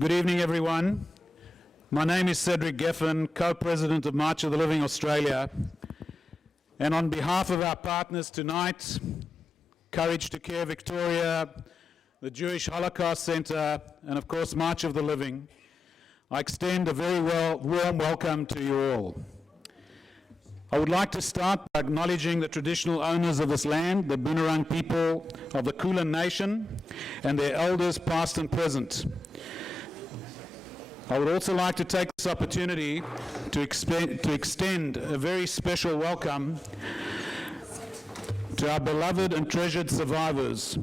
Good evening, everyone. My name is Cedric Geffen, co-president of March of the Living Australia. And on behalf of our partners tonight, Courage to Care Victoria, the Jewish Holocaust Centre, and of course March of the Living, I extend a very warm welcome to you all. I would like to start by acknowledging the traditional owners of this land, the Bunurong people of the Kulin Nation, and their elders past and present. I would also like to take this opportunity to extend a very special welcome to our beloved and treasured survivors.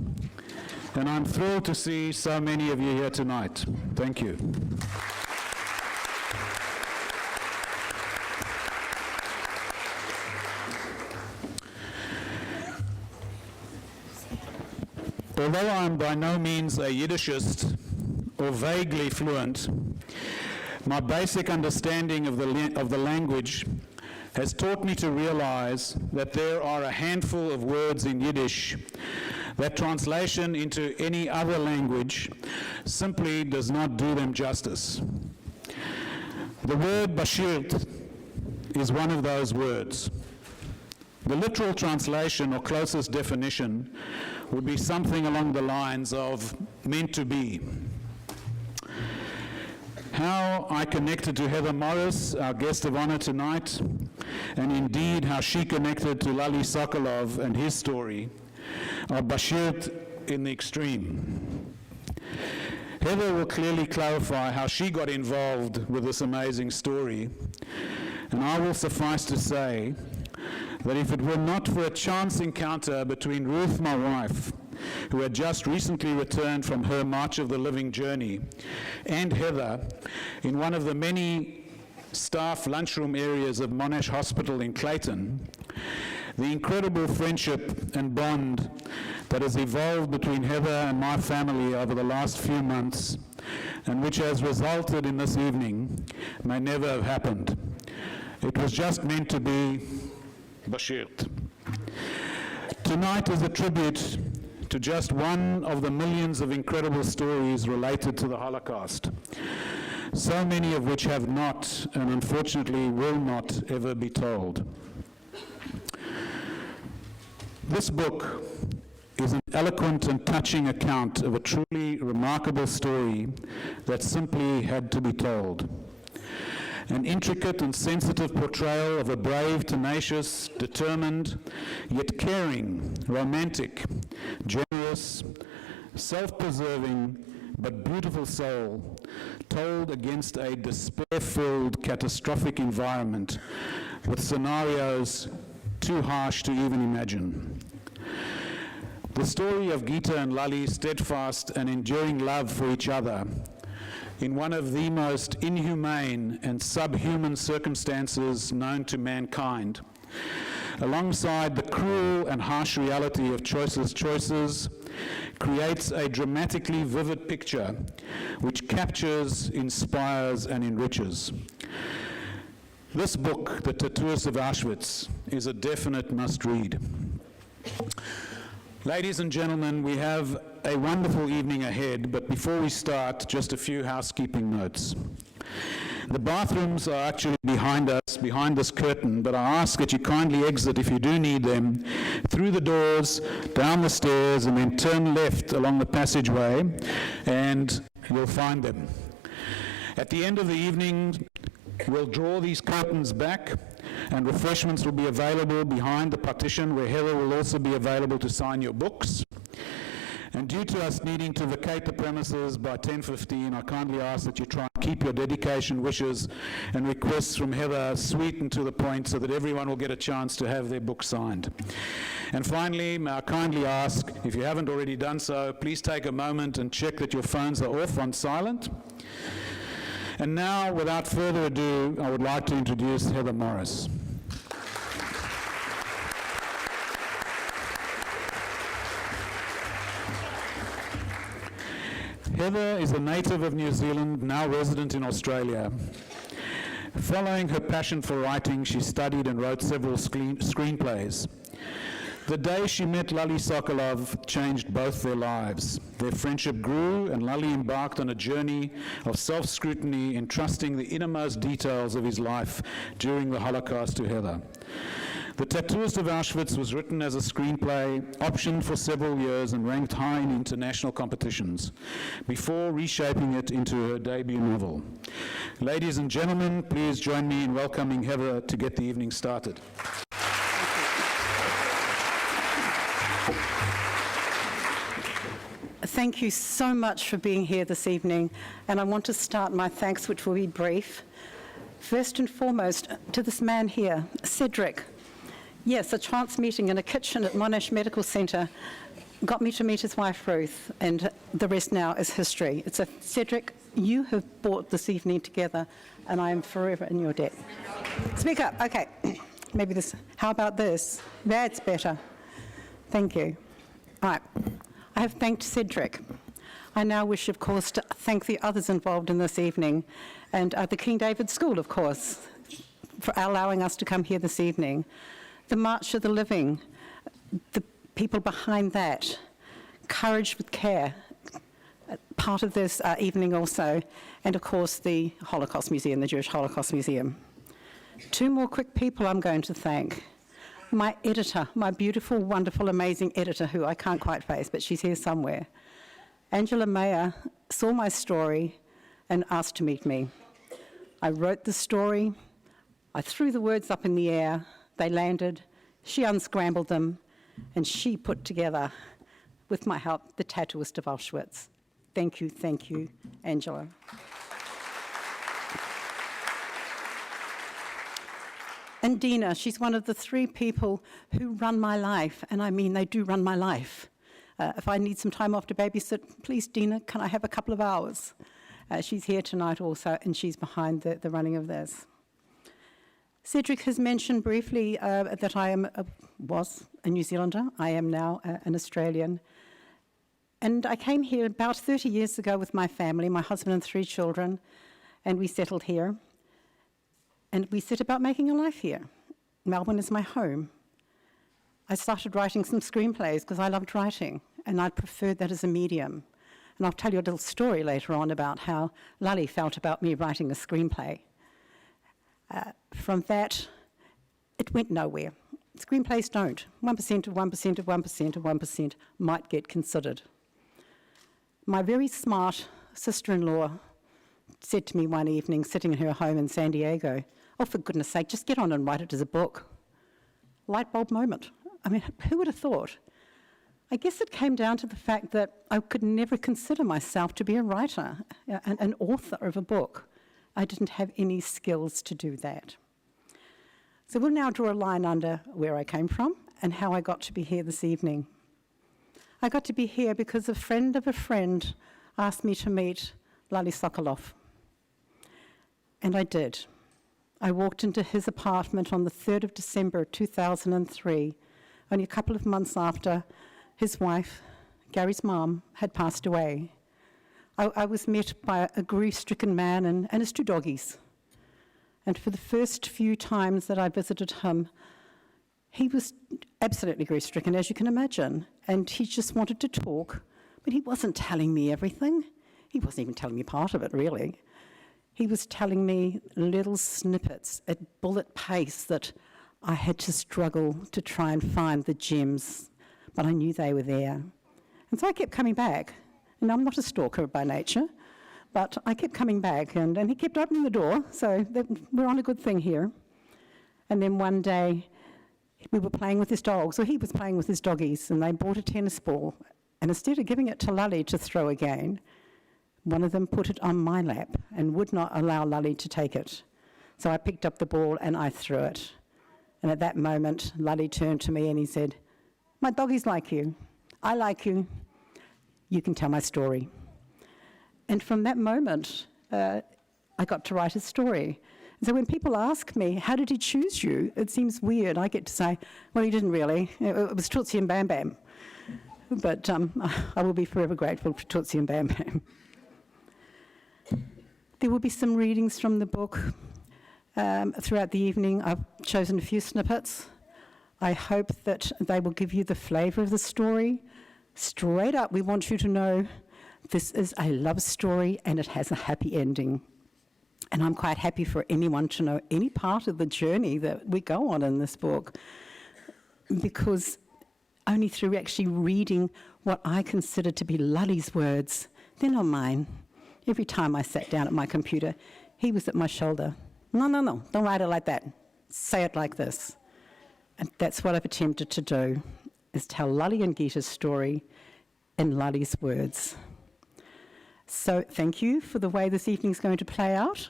And I'm thrilled to see so many of you here tonight. Thank you. Although I'm by no means a Yiddishist or vaguely fluent, my basic understanding of the language has taught me to realize that there are a handful of words in Yiddish that translation into any other language simply does not do them justice. The word bashirt is one of those words. The literal translation or closest definition would be something along the lines of meant to be. How I connected to Heather Morris, our guest of honor tonight, and indeed how she connected to Lale Sokolov and his story, are bashirt in the extreme. Heather will clearly clarify how she got involved with this amazing story, and I will suffice to say that if it were not for a chance encounter between Ruth, my wife, who had just recently returned from her March of the Living journey, and Heather, in one of the many staff lunchroom areas of Monash Hospital in Clayton, the incredible friendship and bond that has evolved between Heather and my family over the last few months, and which has resulted in this evening, may never have happened. It was just meant to be bashirt. Tonight is a tribute to just one of the millions of incredible stories related to the Holocaust, so many of which have not, and unfortunately will not, ever be told. This book is an eloquent and touching account of a truly remarkable story that simply had to be told. An intricate and sensitive portrayal of a brave, tenacious, determined, yet caring, romantic, generous, self-preserving, but beautiful soul, told against a despair-filled, catastrophic environment with scenarios too harsh to even imagine. The story of Gita and Lale's steadfast and enduring love for each other in one of the most inhumane and subhuman circumstances known to mankind, alongside the cruel and harsh reality of choices, creates a dramatically vivid picture which captures, inspires, and enriches. This book, The Tattooist of Auschwitz, is a definite must-read. Ladies and gentlemen, we have a wonderful evening ahead, but before we start, just a few housekeeping notes. The bathrooms are actually behind us, behind this curtain, but I ask that you kindly exit, if you do need them, through the doors, down the stairs, and then turn left along the passageway, and you'll find them. At the end of the evening, we'll draw these curtains back, and refreshments will be available behind the partition, where Heather will also be available to sign your books. And due to us needing to vacate the premises by 10:15, I kindly ask that you try and keep your dedication wishes and requests from Heather sweet and to the point, so that everyone will get a chance to have their book signed. And finally, may I kindly ask, if you haven't already done so, please take a moment and check that your phones are off on silent. And now, without further ado, I would like to introduce Heather Morris. Heather is a native of New Zealand, now resident in Australia. Following her passion for writing, she studied and wrote several screenplays. The day she met Lale Sokolov changed both their lives. Their friendship grew, and Lale embarked on a journey of self-scrutiny, entrusting the innermost details of his life during the Holocaust to Heather. The Tattooist of Auschwitz was written as a screenplay, optioned for several years, and ranked high in international competitions, before reshaping it into her debut novel. Ladies and gentlemen, please join me in welcoming Heather to get the evening started. Thank you so much for being here this evening, and I want to start my thanks, which will be brief. First and foremost, to this man here, Cedric. Yes, a chance meeting in a kitchen at Monash Medical Centre got me to meet his wife, Ruth, and the rest now is history. Cedric, you have brought this evening together, and I am forever in your debt. Speak up, okay. Maybe this, how about this? That's better. Thank you. All right. I have thanked Cedric. I now wish, of course, to thank the others involved in this evening, and the King David School, of course, for allowing us to come here this evening. The March of the Living, the people behind that, Courage with Care, part of this evening also, and of course the Holocaust Museum, the Jewish Holocaust Museum. Two more quick people I'm going to thank. My editor, my beautiful, wonderful, amazing editor, who I can't quite face, but she's here somewhere. Angela Mayer saw my story and asked to meet me. I wrote the story, I threw the words up in the air, they landed, she unscrambled them, and she put together, with my help, the Tattooist of Auschwitz. Thank you, Angela. And Dina, she's one of the three people who run my life, and I mean they do run my life. If I need some time off to babysit, please, Dina, can I have a couple of hours? She's here tonight also, and she's behind the running of this. Cedric has mentioned briefly that I was a New Zealander. I am now an Australian. And I came here about 30 years ago with my family, my husband and 3 children, and we settled here. And we set about making a life here. Melbourne is my home. I started writing some screenplays because I loved writing, and I preferred that as a medium. And I'll tell you a little story later on about how Lale felt about me writing a screenplay. From that, it went nowhere. Screenplays don't. 1% of 1% of 1% of 1% might get considered. My very smart sister-in-law said to me one evening, sitting in her home in San Diego, "Oh, for goodness sake, just get on and write it as a book." Light bulb moment. I mean, who would have thought? I guess it came down to the fact that I could never consider myself to be a writer, an author of a book. I didn't have any skills to do that. So we'll now draw a line under where I came from and how I got to be here this evening. I got to be here because a friend of a friend asked me to meet Lale Sokolov. And I did. I walked into his apartment on the 3rd of December 2003, only a couple of months after his wife, Gary's mom, had passed away. I was met by a grief-stricken man and his 2 doggies. And for the first few times that I visited him, he was absolutely grief-stricken, as you can imagine. And he just wanted to talk, but he wasn't telling me everything. He wasn't even telling me part of it, really. He was telling me little snippets at bullet pace that I had to struggle to try and find the gems, but I knew they were there. And so I kept coming back. And I'm not a stalker by nature, but I kept coming back, and he kept opening the door, so we're on a good thing here. And then one day, we were playing with his dogs, or he was playing with his doggies, and they bought a tennis ball, and instead of giving it to Lale to throw again, one of them put it on my lap and would not allow Lale to take it. So I picked up the ball and I threw it. And at that moment, Lale turned to me and he said, "My doggies like you. I like you. You can tell my story." And from that moment, I got to write a story. And so when people ask me, how did he choose you? It seems weird. I get to say, well, he didn't really. It was Tootsie and Bam Bam. But I will be forever grateful for Tootsie and Bam Bam. There will be some readings from the book throughout the evening. I've chosen a few snippets. I hope that they will give you the flavour of the story. Straight up, we want you to know this is a love story and it has a happy ending. And I'm quite happy for anyone to know any part of the journey that we go on in this book, because only through actually reading what I consider to be Lale's words, they're not mine. Every time I sat down at my computer, he was at my shoulder. No, don't write it like that. Say it like this. And that's what I've attempted to do, is tell Lale and Gita's story in Lale's words. So thank you for the way this evening's going to play out.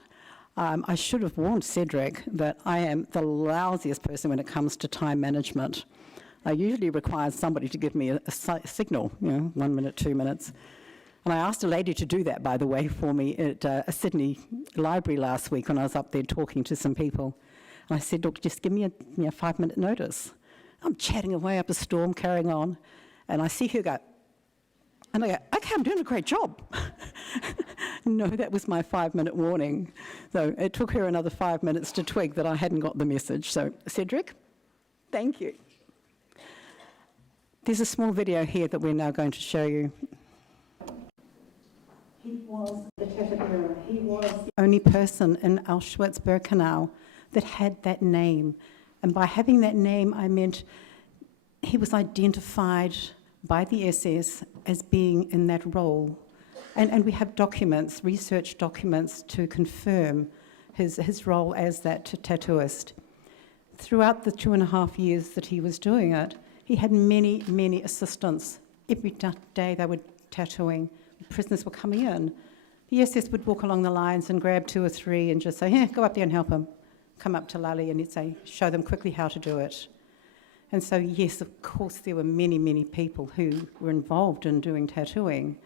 I should have warned Cedric that I am the lousiest person when it comes to time management. I usually require somebody to give me a signal, 1 minute, 2 minutes. And I asked a lady to do that, by the way, for me at a Sydney library last week when I was up there talking to some people. And I said, look, just give me a 5-minute notice. I'm chatting away up a storm, carrying on, and I see her go, and I go, okay, I'm doing a great job. No, that was my 5-minute warning. So it took her another 5 minutes to twig that I hadn't got the message. So Cedric, thank you. There's a small video here that we're now going to show you. He was the Tattooist. He was the only person in Auschwitz-Birkenau that had that name. And by having that name, I meant he was identified by the SS as being in that role. And we have documents, research documents, to confirm his role as that tattooist. Throughout the 2.5 years that he was doing it, he had many, many assistants. Every day they were tattooing. Prisoners were coming in. The SS would walk along the lines and grab 2 or 3 and just say, yeah, go up there and help him. Come up to Lale and he'd say, show them quickly how to do it. And so, yes, of course, there were many, many people who were involved in doing tattooing.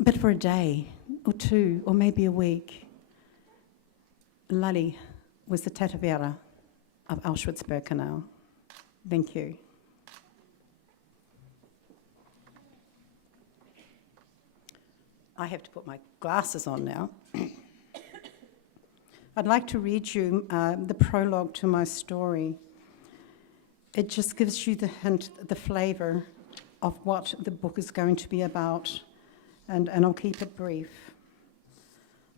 But for a day or 2 or maybe a week, Lale was the tattooist of Auschwitz-Birkenau. Thank you. I have to put my glasses on now. I'd like to read you the prologue to my story. It just gives you the hint, the flavour of what the book is going to be about, and I'll keep it brief.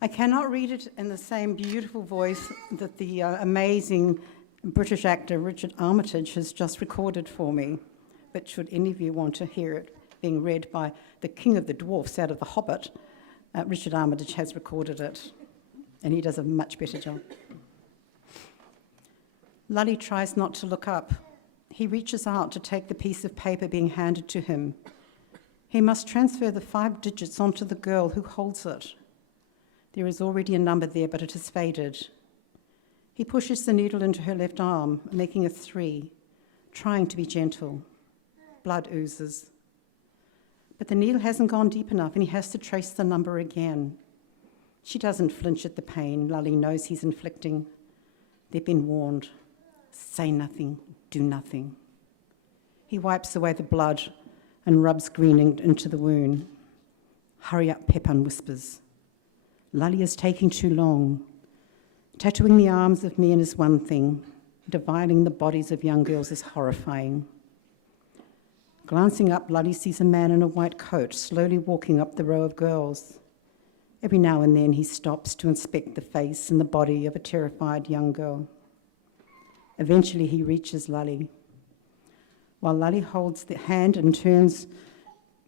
I cannot read it in the same beautiful voice that the amazing British actor Richard Armitage has just recorded for me, but should any of you want to hear it being read by the king of the dwarfs out of The Hobbit, Richard Armitage has recorded it, and he does a much better job. Lale tries not to look up. He reaches out to take the piece of paper being handed to him. He must transfer the 5 digits onto the girl who holds it. There is already a number there, but it has faded. He pushes the needle into her left arm, making a 3, trying to be gentle. Blood oozes. But the needle hasn't gone deep enough, and he has to trace the number again. She doesn't flinch at the pain Lale knows he's inflicting. They've been warned. Say nothing, do nothing. He wipes away the blood and rubs green into the wound. Hurry up, Pepin whispers. Lale is taking too long. Tattooing the arms of men is one thing. Dividing the bodies of young girls is horrifying. Glancing up, Lale sees a man in a white coat slowly walking up the row of girls. Every now and then he stops to inspect the face and the body of a terrified young girl. Eventually he reaches Lale. While Lale holds the hand and turns,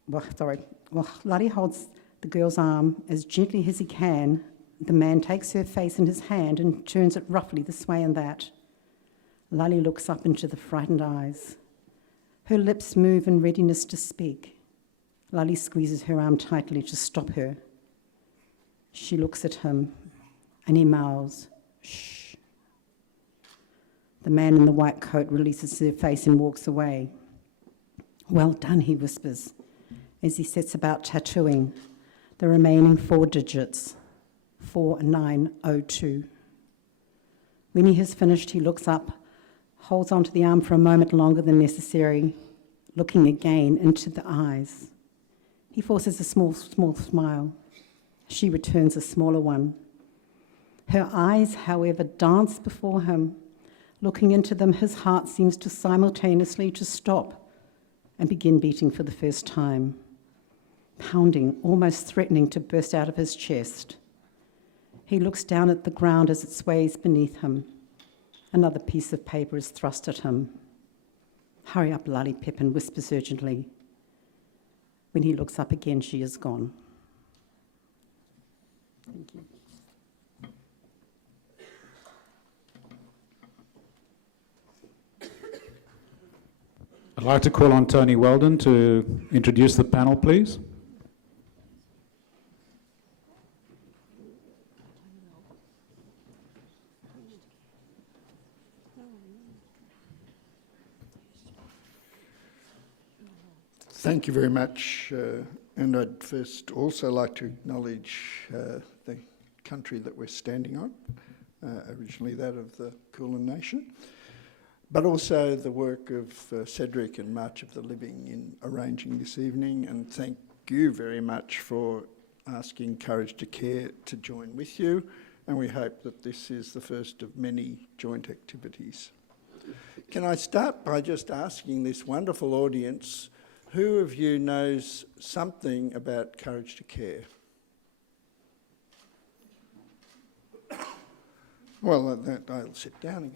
Lale holds the girl's arm as gently as he can, the man takes her face in his hand and turns it roughly this way and that. Lale looks up into the frightened eyes. Her lips move in readiness to speak. Lale squeezes her arm tightly to stop her. She looks at him, and he mouths, shh. The man in the white coat releases her face and walks away. Well done, he whispers, as he sets about tattooing the remaining 4 digits, 4902. When he has finished, he looks up, holds onto the arm for a moment longer than necessary, looking again into the eyes. He forces a small smile. She returns a smaller one. Her eyes, however, dance before him, Looking into them, his heart seems to simultaneously to stop and begin beating for the first time, pounding, almost threatening to burst out of his chest. He looks down at the ground as it sways beneath him. Another piece of paper is thrust at him. "Hurry up, Lale," Pepin whispers urgently. When he looks up again, she is gone. Thank you. I'd like to call on Tony Weldon to introduce the panel, please. Thank you very much, and I'd first also like to acknowledge the country that we're standing on, originally that of the Kulin Nation, but also the work of Cedric and March of the Living in arranging this evening, and thank you very much for asking Courage to Care to join with you, and we hope that this is the first of many joint activities. Can I start by just asking this wonderful audience, who of you knows something about Courage to Care? Well, I'll sit down again.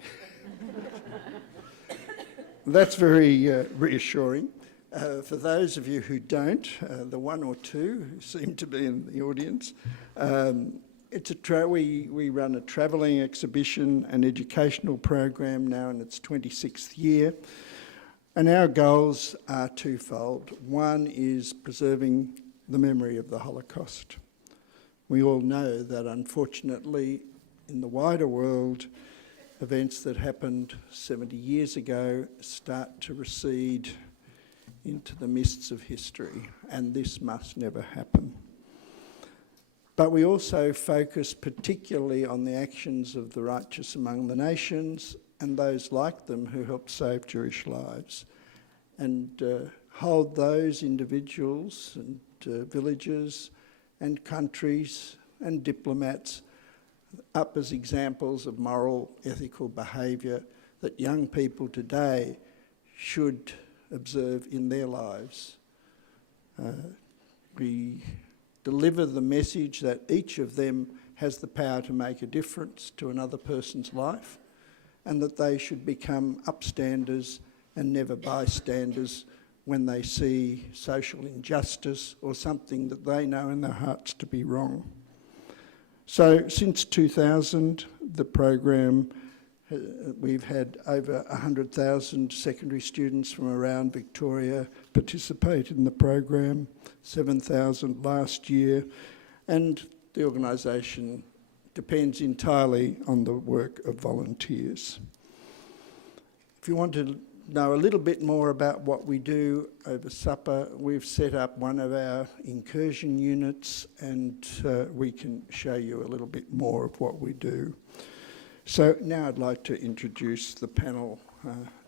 That's very reassuring. For those of you who don't, the one or two who seem to be in the audience, we run a travelling exhibition and educational program now in its 26th year. And our goals are twofold. One is preserving the memory of the Holocaust. We all know that unfortunately in the wider world, events that happened 70 years ago start to recede into the mists of history, and this must never happen. But we also focus particularly on the actions of the righteous among the nations and those like them who helped save Jewish lives, and hold those individuals and villages and countries and diplomats up as examples of moral, ethical behaviour that young people today should observe in their lives. We deliver the message that each of them has the power to make a difference to another person's life, and that they should become upstanders and never bystanders when they see social injustice or something that they know in their hearts to be wrong. So since 2000, the program, we've had over 100,000 secondary students from around Victoria participate in the program, 7,000 last year, and the organisation depends entirely on the work of volunteers. If you want to know a little bit more about what we do over supper, we've set up one of our incursion units, and we can show you a little bit more of what we do. So now I'd like to introduce the panel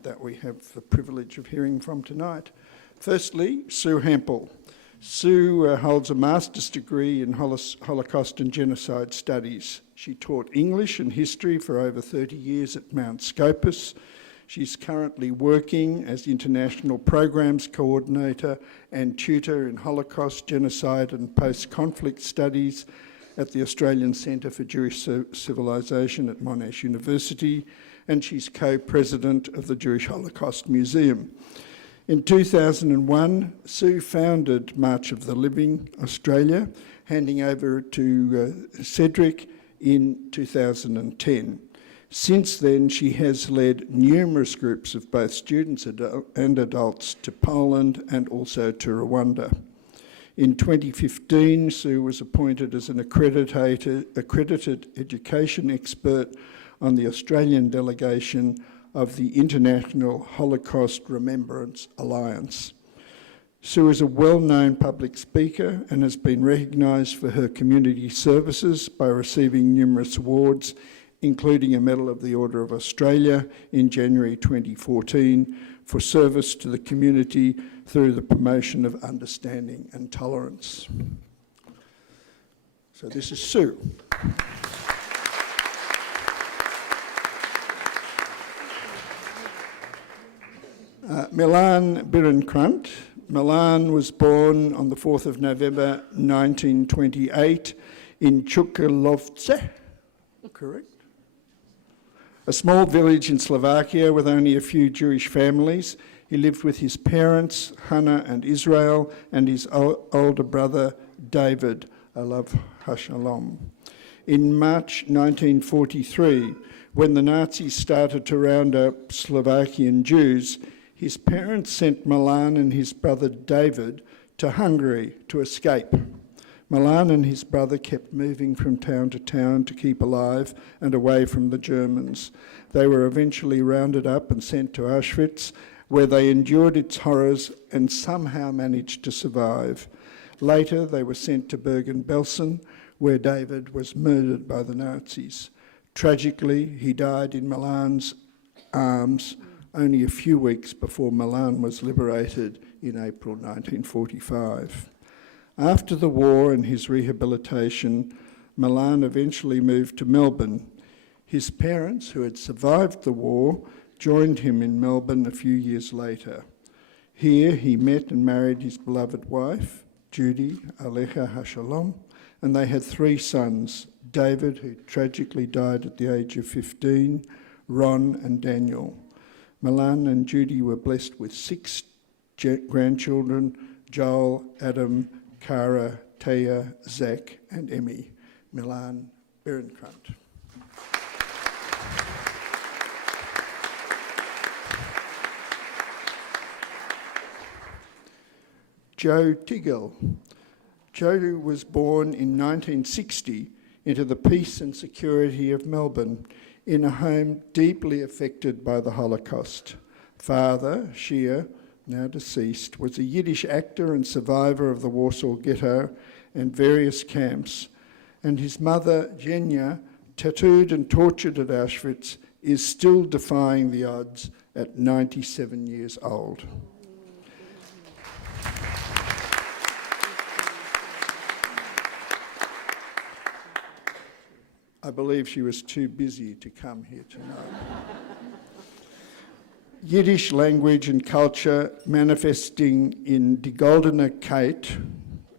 that we have the privilege of hearing from tonight. Firstly, Sue Hampel. Sue holds a master's degree in Holocaust and Genocide Studies. She taught English and history for over 30 years at Mount Scopus. She's currently working as International Programs Coordinator and Tutor in Holocaust, Genocide and Post-Conflict Studies at the Australian Centre for Jewish Civilization at Monash University, and she's co-president of the Jewish Holocaust Museum. In 2001, Sue founded March of the Living Australia, handing over to Cedric in 2010. Since then, she has led numerous groups of both students and adults to Poland and also to Rwanda. In 2015, Sue was appointed as an accredited education expert on the Australian delegation of the International Holocaust Remembrance Alliance. Sue is a well-known public speaker and has been recognised for her community services by receiving numerous awards, including a Medal of the Order of Australia in January 2014 for service to the community through the promotion of understanding and tolerance. So this is Sue. Milan Birenkrant. Milan was born on the 4th of November 1928 in Chukalovce, correct? A small village in Slovakia with only a few Jewish families. He lived with his parents, Hannah and Israel, and his older brother, David, Alav Hashalom. In March 1943, when the Nazis started to round up Slovakian Jews, his parents sent Milan and his brother David to Hungary to escape. Milan and his brother kept moving from town to town to keep alive and away from the Germans. They were eventually rounded up and sent to Auschwitz, where they endured its horrors and somehow managed to survive. Later, they were sent to Bergen-Belsen, where David was murdered by the Nazis. Tragically, he died in Milan's arms only a few weeks before Milan was liberated in April 1945. After the war and his rehabilitation, Milan eventually moved to Melbourne. His parents, who had survived the war, joined him in Melbourne a few years later. Here he met and married his beloved wife, Judy Alecha Hashalom, and they had 3 sons, David, who tragically died at the age of 15, Ron and Daniel. Milan and Judy were blessed with 6 grandchildren, Joel, Adam, Cara, Taya, Zach and Emmy. Milan Berenkrant. Joe Tiggle. Joe was born in 1960 into the peace and security of Melbourne in a home deeply affected by the Holocaust. Father, Shia, now deceased, was a Yiddish actor and survivor of the Warsaw Ghetto and various camps, and his mother, Jenya, tattooed and tortured at Auschwitz, is still defying the odds at 97 years old. I believe she was too busy to come here tonight. Yiddish language and culture manifesting in Die Goldene Kette,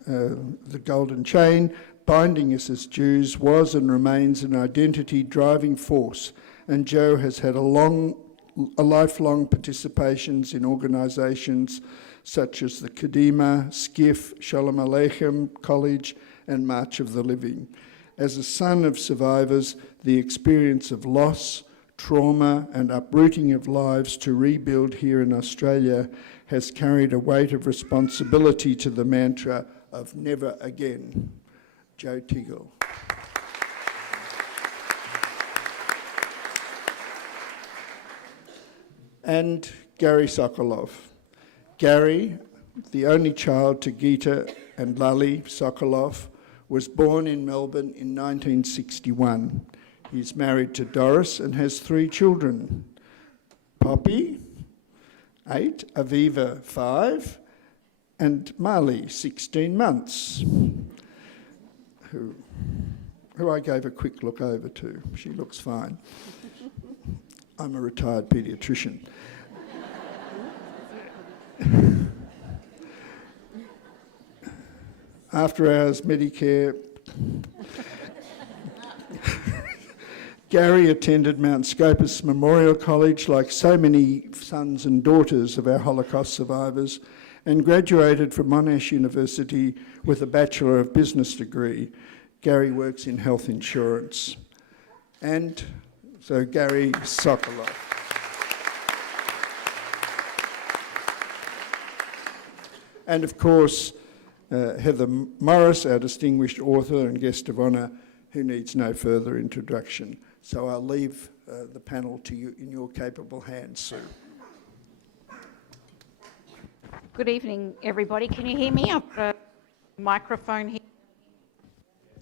the golden chain, binding us as Jews, was and remains an identity driving force, and Joe has had a lifelong participations in organisations such as the Kadima, Skiff, Shalom Aleichem College and March of the Living. As a son of survivors, the experience of loss, trauma and uprooting of lives to rebuild here in Australia has carried a weight of responsibility to the mantra of never again. Joe Tiggle. And Gary Sokolov. Gary, the only child to Geeta and Lale Sokolov, was born in Melbourne in 1961. He's married to Doris and has 3 children. Poppy, 8, Aviva, 5, and Marley, 16 months, who I gave a quick look over to. She looks fine. I'm a retired paediatrician. After hours Medicare, Gary attended Mount Scopus Memorial College like so many sons and daughters of our Holocaust survivors, and graduated from Monash University with a Bachelor of Business degree. Gary works in health insurance. And so Gary Sokolov. And of course, Heather Morris, our distinguished author and guest of honour, who needs no further introduction. So I'll leave the panel to you in your capable hands, Sue. Good evening, everybody. Can you hear me? I've got a microphone here.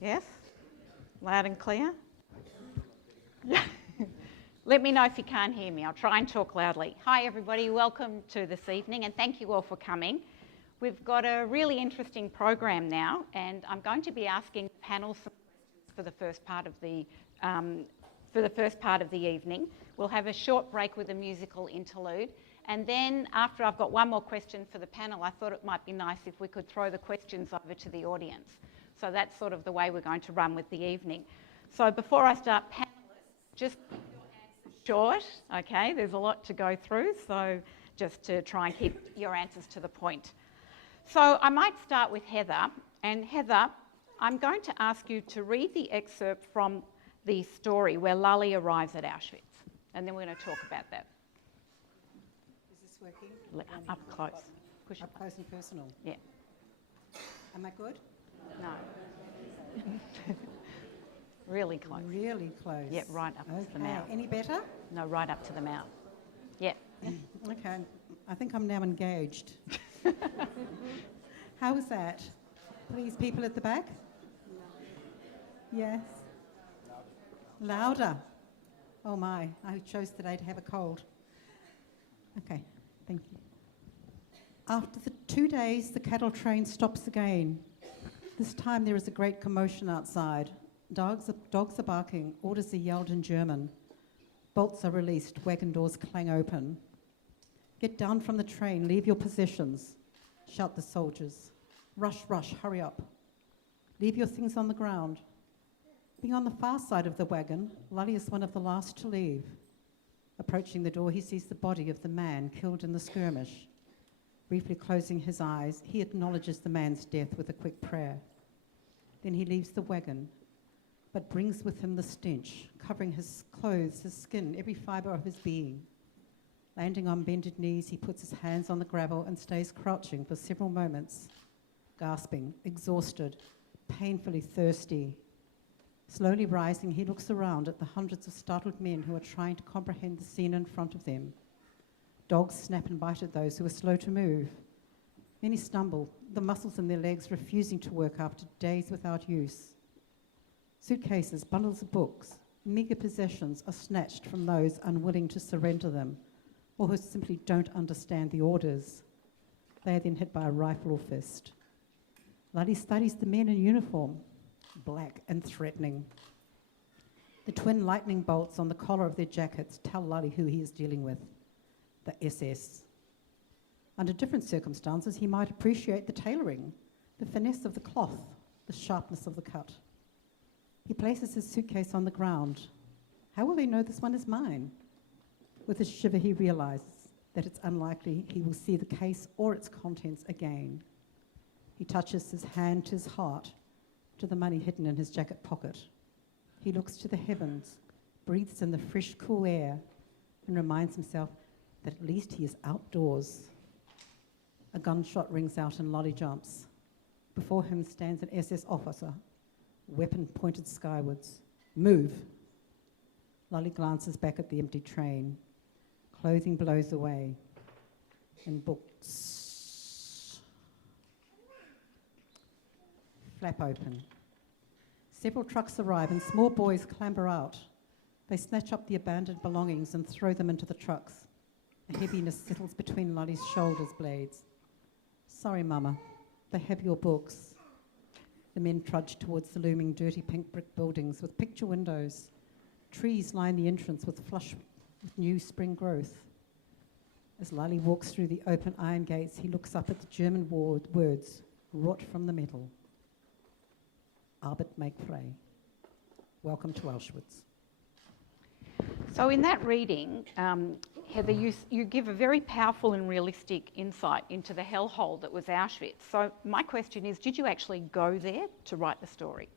Yes? Loud and clear? Let me know if you can't hear me. I'll try and talk loudly. Hi, everybody. Welcome to this evening, and thank you all for coming. We've got a really interesting program now, and I'm going to be asking the panel some questions for the first part of the evening. We'll have a short break with a musical interlude, And then after I've got one more question for the panel, I thought it might be nice if we could throw the questions over to the audience. So that's sort of the way we're going to run with the evening. So before I start, panellists, just keep your answers short, okay? There's a lot to go through, so just to try and keep your answers to the point. So I might start with Heather. And Heather, I'm going to ask you to read the excerpt from the story where Lale arrives at Auschwitz. And then we're going to talk about that. Is this working? Up close. Push Up close and personal. Yeah. Am I good? No. Really close. Really close. Yeah, right up to the mouth. Any better? No, right up to the mouth. Yeah. Okay. I think I'm now engaged. How was that? Please, people at the back? Yes. Louder. Oh my, I chose today to have a cold. Okay, thank you. After the 2 days, the cattle train stops again. This time there is a great commotion outside. Dogs are barking, orders are yelled in German. Bolts are released, wagon doors clang open. Get down from the train, leave your possessions, shout the soldiers. Rush, rush, hurry up. Leave your things on the ground. Being on the far side of the wagon, Lale is one of the last to leave. Approaching the door, he sees the body of the man killed in the skirmish. Briefly closing his eyes, he acknowledges the man's death with a quick prayer. Then he leaves the wagon, but brings with him the stench, covering his clothes, his skin, every fibre of his being. Landing on bended knees, he puts his hands on the gravel and stays crouching for several moments, gasping, exhausted, painfully thirsty. Slowly rising, he looks around at the hundreds of startled men who are trying to comprehend the scene in front of them. Dogs snap and bite at those who are slow to move. Many stumble, the muscles in their legs refusing to work after days without use. Suitcases, bundles of books, meagre possessions are snatched from those unwilling to surrender them or who simply don't understand the orders. They are then hit by a rifle or fist. Lale studies the men in uniform, black and threatening. The twin lightning bolts on the collar of their jackets tell Lale who he is dealing with, the SS. Under different circumstances, he might appreciate the tailoring, the finesse of the cloth, the sharpness of the cut. He places his suitcase on the ground. How will they know this one is mine? With a shiver, he realizes that it's unlikely he will see the case or its contents again. He touches his hand to his heart, to the money hidden in his jacket pocket. He looks to the heavens, breathes in the fresh, cool air, and reminds himself that at least he is outdoors. A gunshot rings out and Lale jumps. Before him stands an SS officer, weapon pointed skywards. Move! Lale glances back at the empty train. Clothing blows away, and books flap open. Several trucks arrive and small boys clamber out. They snatch up the abandoned belongings and throw them into the trucks. A heaviness settles between Lale's shoulders blades. Sorry, Mama, they have your books. The men trudge towards the looming dirty pink brick buildings with picture windows. Trees line the entrance with flush with new spring growth. As Lale walks through the open iron gates, he looks up at the German words wrought from the metal. Arbeit macht frei. Welcome to Auschwitz. So in that reading, Heather, you give a very powerful and realistic insight into the hellhole that was Auschwitz. So my question is, did you actually go there to write the story?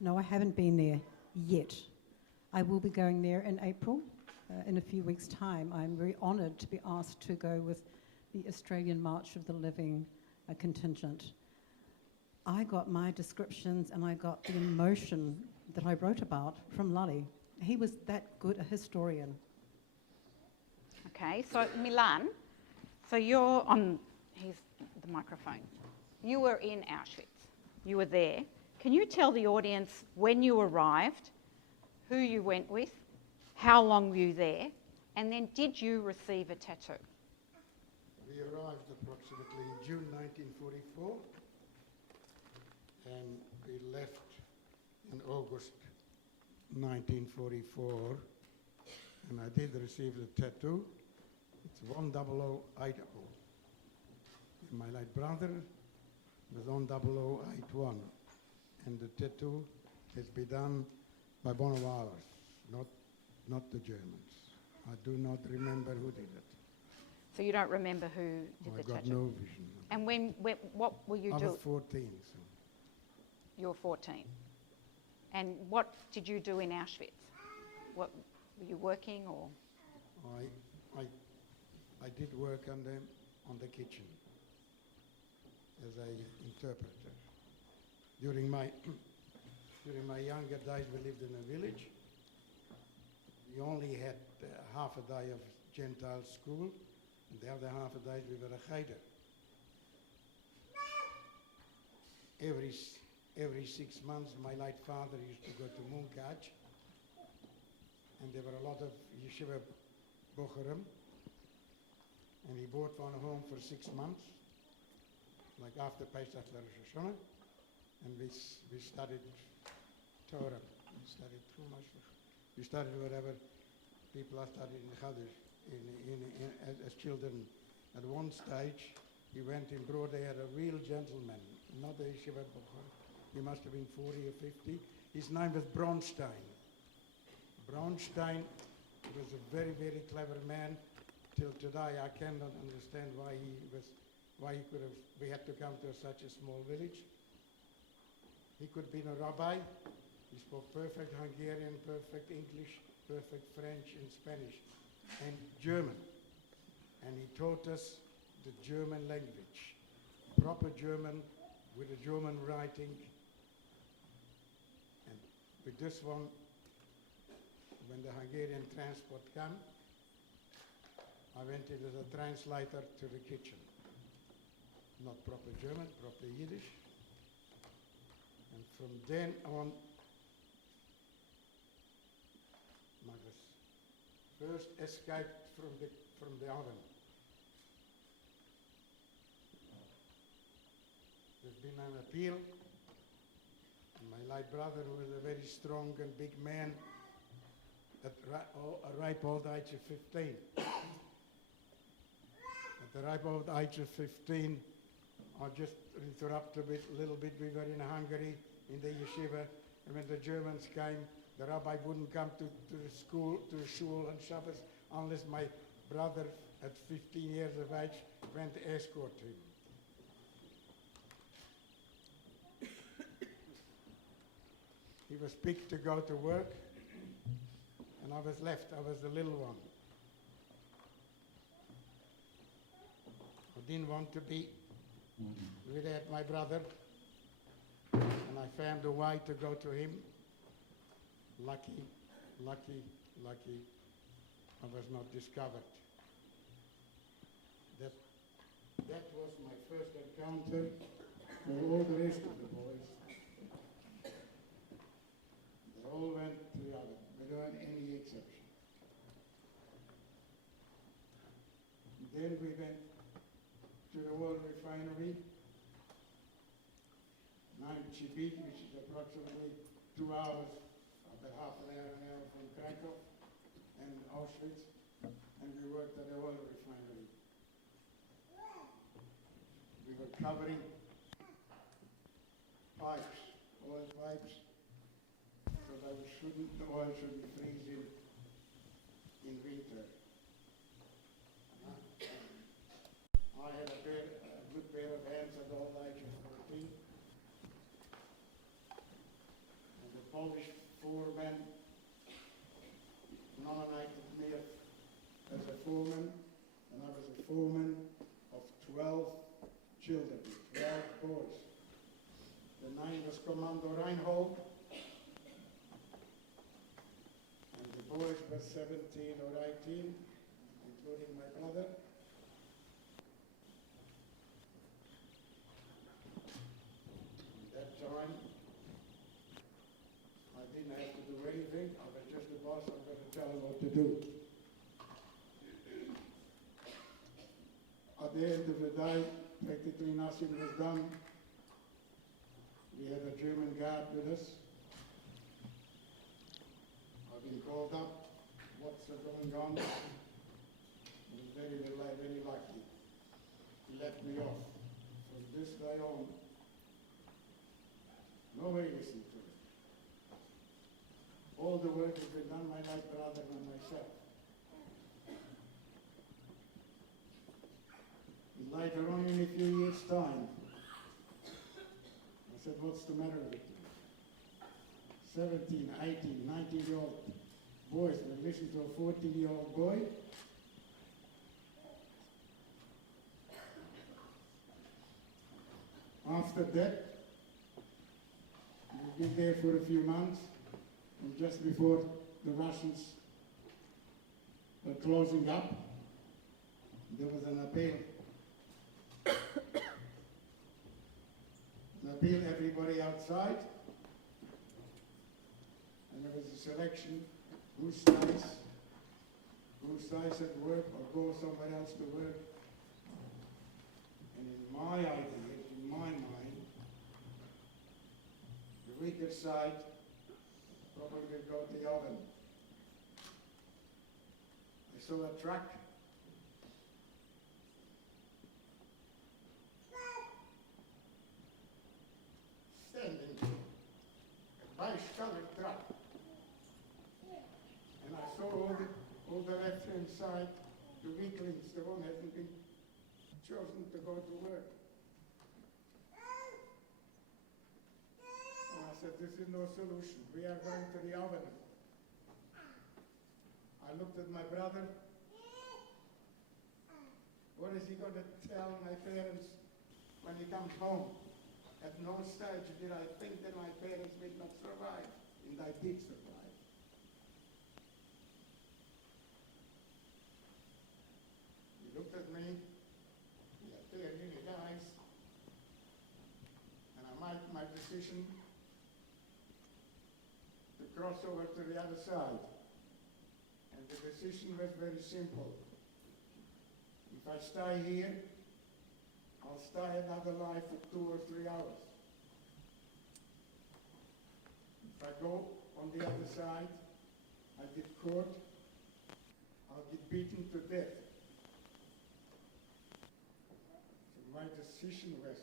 No, I haven't been there yet. I will be going there in April, in a few weeks' time. I'm very honoured to be asked to go with the Australian March of the Living contingent. I got my descriptions and I got the emotion that I wrote about from Lale. He was that good a historian. Okay, so Milan, so you're on, here's the microphone. You were in Auschwitz, you were there. Can you tell the audience when you arrived, who you went with, how long were you there, and then did you receive a tattoo? We arrived approximately June 1944 and we left in August 1944, and I did receive the tattoo it's 1008. My late brother was 1081, and the tattoo has been done by one of ours, not the Germans. I do not remember who did it. So you don't remember who did the I got tattoo? no vision. And what were you I doing? was 14, so You were 14. And what did you do in Auschwitz? What, were you working or? I did work on the kitchen as an interpreter. During my younger days, we lived in a village. We only had half a day of Gentile school, and the other half a days we were a cheder. Every 6 months, my late father used to go to Munkaj, and there were a lot of yeshiva bochurim, and he brought one home for 6 months, like after Pesach Rosh Hashanah, and we studied Torah, we studied Chumash, we studied whatever people are studying in Chadash as children. At one stage, he went and brought there a real gentleman, not a yeshiva bochur. He must have been 40 or 50. His name was Bronstein. Bronstein was a very, very clever man. Till today, I cannot understand why we had to come to such a small village. He could have been a rabbi. He spoke perfect Hungarian, perfect English, perfect French and Spanish, and German. And he taught us the German language, proper German with a German writing. And with this one, when the Hungarian transport came, I went in as a translator to the kitchen. Not proper German, proper Yiddish. And from then on, I was first escaped from the oven. There's been an appeal, and my late brother, who was a very strong and big man, at a ripe old age of 15. At the ripe old age of 15, I just interrupt a little bit. We were in Hungary, in the yeshiva, and when the Germans came, the rabbi wouldn't come to the school, to the shul on Shabbos, unless my brother, at 15 years of age, went to escort him. He was picked to go to work, and I was left. I was the little one. I didn't want to be without my brother, and I found a way to go to him. Lucky, I was not discovered. That was my first encounter with all the rest of the boys. They all went to the oven without any exception. Then we went to the oil refinery, Mengele, which is approximately 2 hours, about half an hour from Krakow and Auschwitz, and we worked at the oil refinery. We were covering pipes, oil pipes, so that the oil shouldn't freeze in winter. I had a good pair of hands at the old age of 14. And the Polish foreman nominated me as a foreman, and I was a foreman of 12 children, 12 boys. The name was Commando Reinhold, and the boys were 17 or 18, including my brother. At that time, I didn't have to do anything. I was just the boss. I'm going to tell him what to do. At the end of the day, practically nothing was done. We had a German guard with us. I've been called up. What's going on? It was very very lucky. He let me off. From this day on, nobody listened to it. All the work has been done by my brother and myself. And later on, in a few years' time, I said, what's the matter with you? 17, 18, 19-year-old boys will listen to a 14-year-old boy. After that, we've been there for a few months, and just before the Russians were closing up, there was an appeal. An appeal, everybody outside, and there was a selection, who stays at work or go somewhere else to work. And in my idea, in my mind, the weaker side probably will go to the oven. I saw a truck. Standing, a beige-colored truck. And I saw all the left-hand side, the weaklings, the one hasn't been chosen to go to work. And I said, this is no solution. We are going to the oven. I looked at my brother. What is he going to tell my parents when he comes home? At no stage did I think that my parents would not survive, and I did survive. He looked at me, he had tears in his eyes, and I made my decision to cross over to the other side. And the decision was very simple. If I stay here, I'll stay another life for 2 or 3 hours. If I go on the other side, I get caught, I'll get beaten to death. So my decision was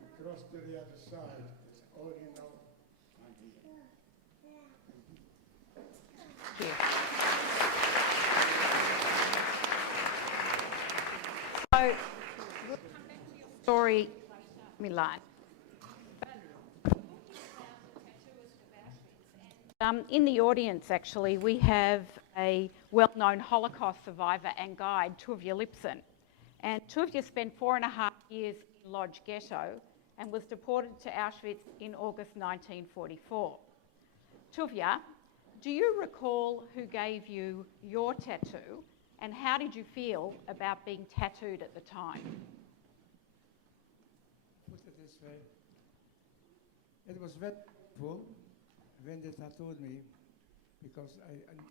to cross to the other side. That's all you know, I'm here. Thank you. So, we'll come back to your story, Milan. In the audience, actually, we have a well-known Holocaust survivor and guide, Tuvia Lipson. And Tuvia spent 4.5 years in Lodz Ghetto and was deported to Auschwitz in August 1944. Tuvia, do you recall who gave you your tattoo, and how did you feel about being tattooed at the time? Put it this way. It was very painful when they tattooed me, because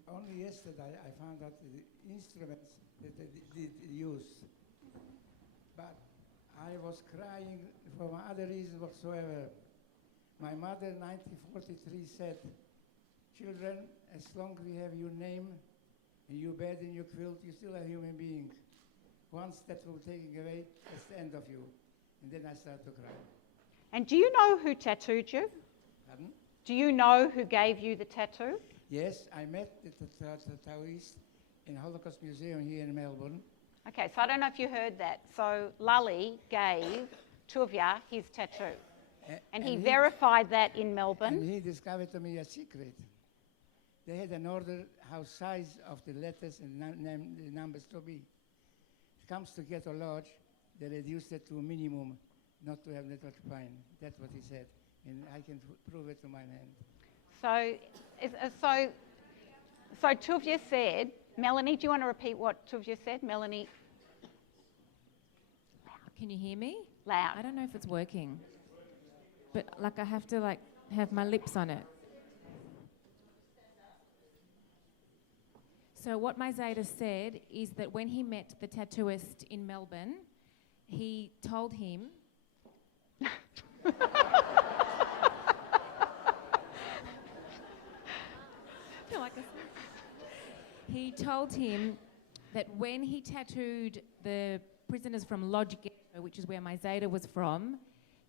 only yesterday I found out the instruments that they did use. But I was crying for other reasons whatsoever. My mother in 1943 said, children, as long as we have your name and your bed and your quilt, you're still a human being. Once that will take away, that's the end of you. And then I started to cry. And do you know who tattooed you? Pardon? Do you know who gave you the tattoo? Yes, I met the Tattooist in Holocaust Museum here in Melbourne. Okay, so I don't know if you heard that. So Lale gave Tuvia his tattoo. And he verified that in Melbourne. And he discovered to me a secret. They had an order how size of the letters and the numbers to be. It comes to get a large, they reduced it to a minimum, not to have letter to find. That's what he said, and I can prove it to my hand. So Tuvia said, Melanie, do you want to repeat what Tuvia said? Melanie? Can you hear me? Loud. I don't know if it's working, but like I have to have my lips on it. So what my Zeta said is that when he met the tattooist in Melbourne, he told him he told him that when he tattooed the prisoners from Lodge Ghetto, which is where my Zeta was from,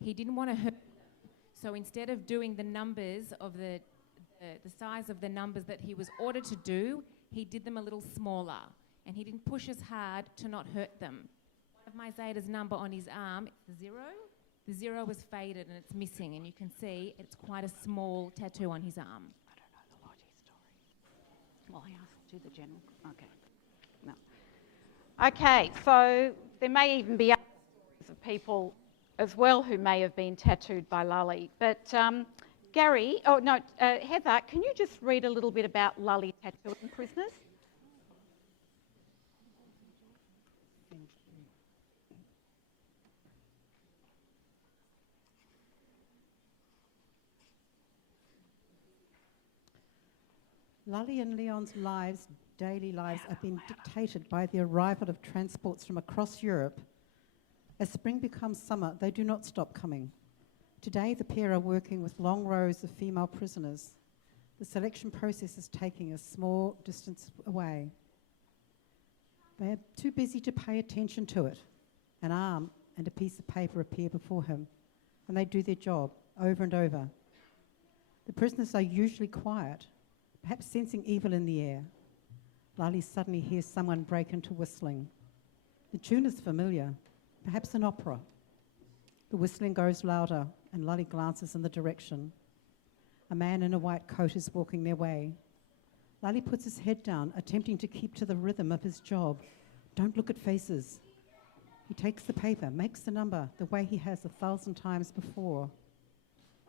he didn't want to hurt them. So instead of doing the numbers of the size of the numbers that he was ordered to do, he did them a little smaller, and he didn't push as hard to not hurt them. One of my Zeta's number on his arm, the 0, the 0 was faded and it's missing, and you can see it's quite a small tattoo on his arm. I don't know the Lodgy story. Well, I asked you the general. Okay. No. Okay, so there may even be other stories of people as well who may have been tattooed by Lale. But Gary, Heather, can you just read a little bit about Lale tattooing prisoners? Lale and Leon's daily lives, are being dictated by the arrival of transports from across Europe. As spring becomes summer, they do not stop coming. Today, the pair are working with long rows of female prisoners. The selection process is taking a small distance away. They are too busy to pay attention to it. An arm and a piece of paper appear before him, and they do their job over and over. The prisoners are usually quiet, perhaps sensing evil in the air. Lale suddenly hears someone break into whistling. The tune is familiar, perhaps an opera. The whistling goes louder, and Lale glances in the direction. A man in a white coat is walking their way. Lale puts his head down, attempting to keep to the rhythm of his job. Don't look at faces. He takes the paper, makes the number the way he has 1,000 times before.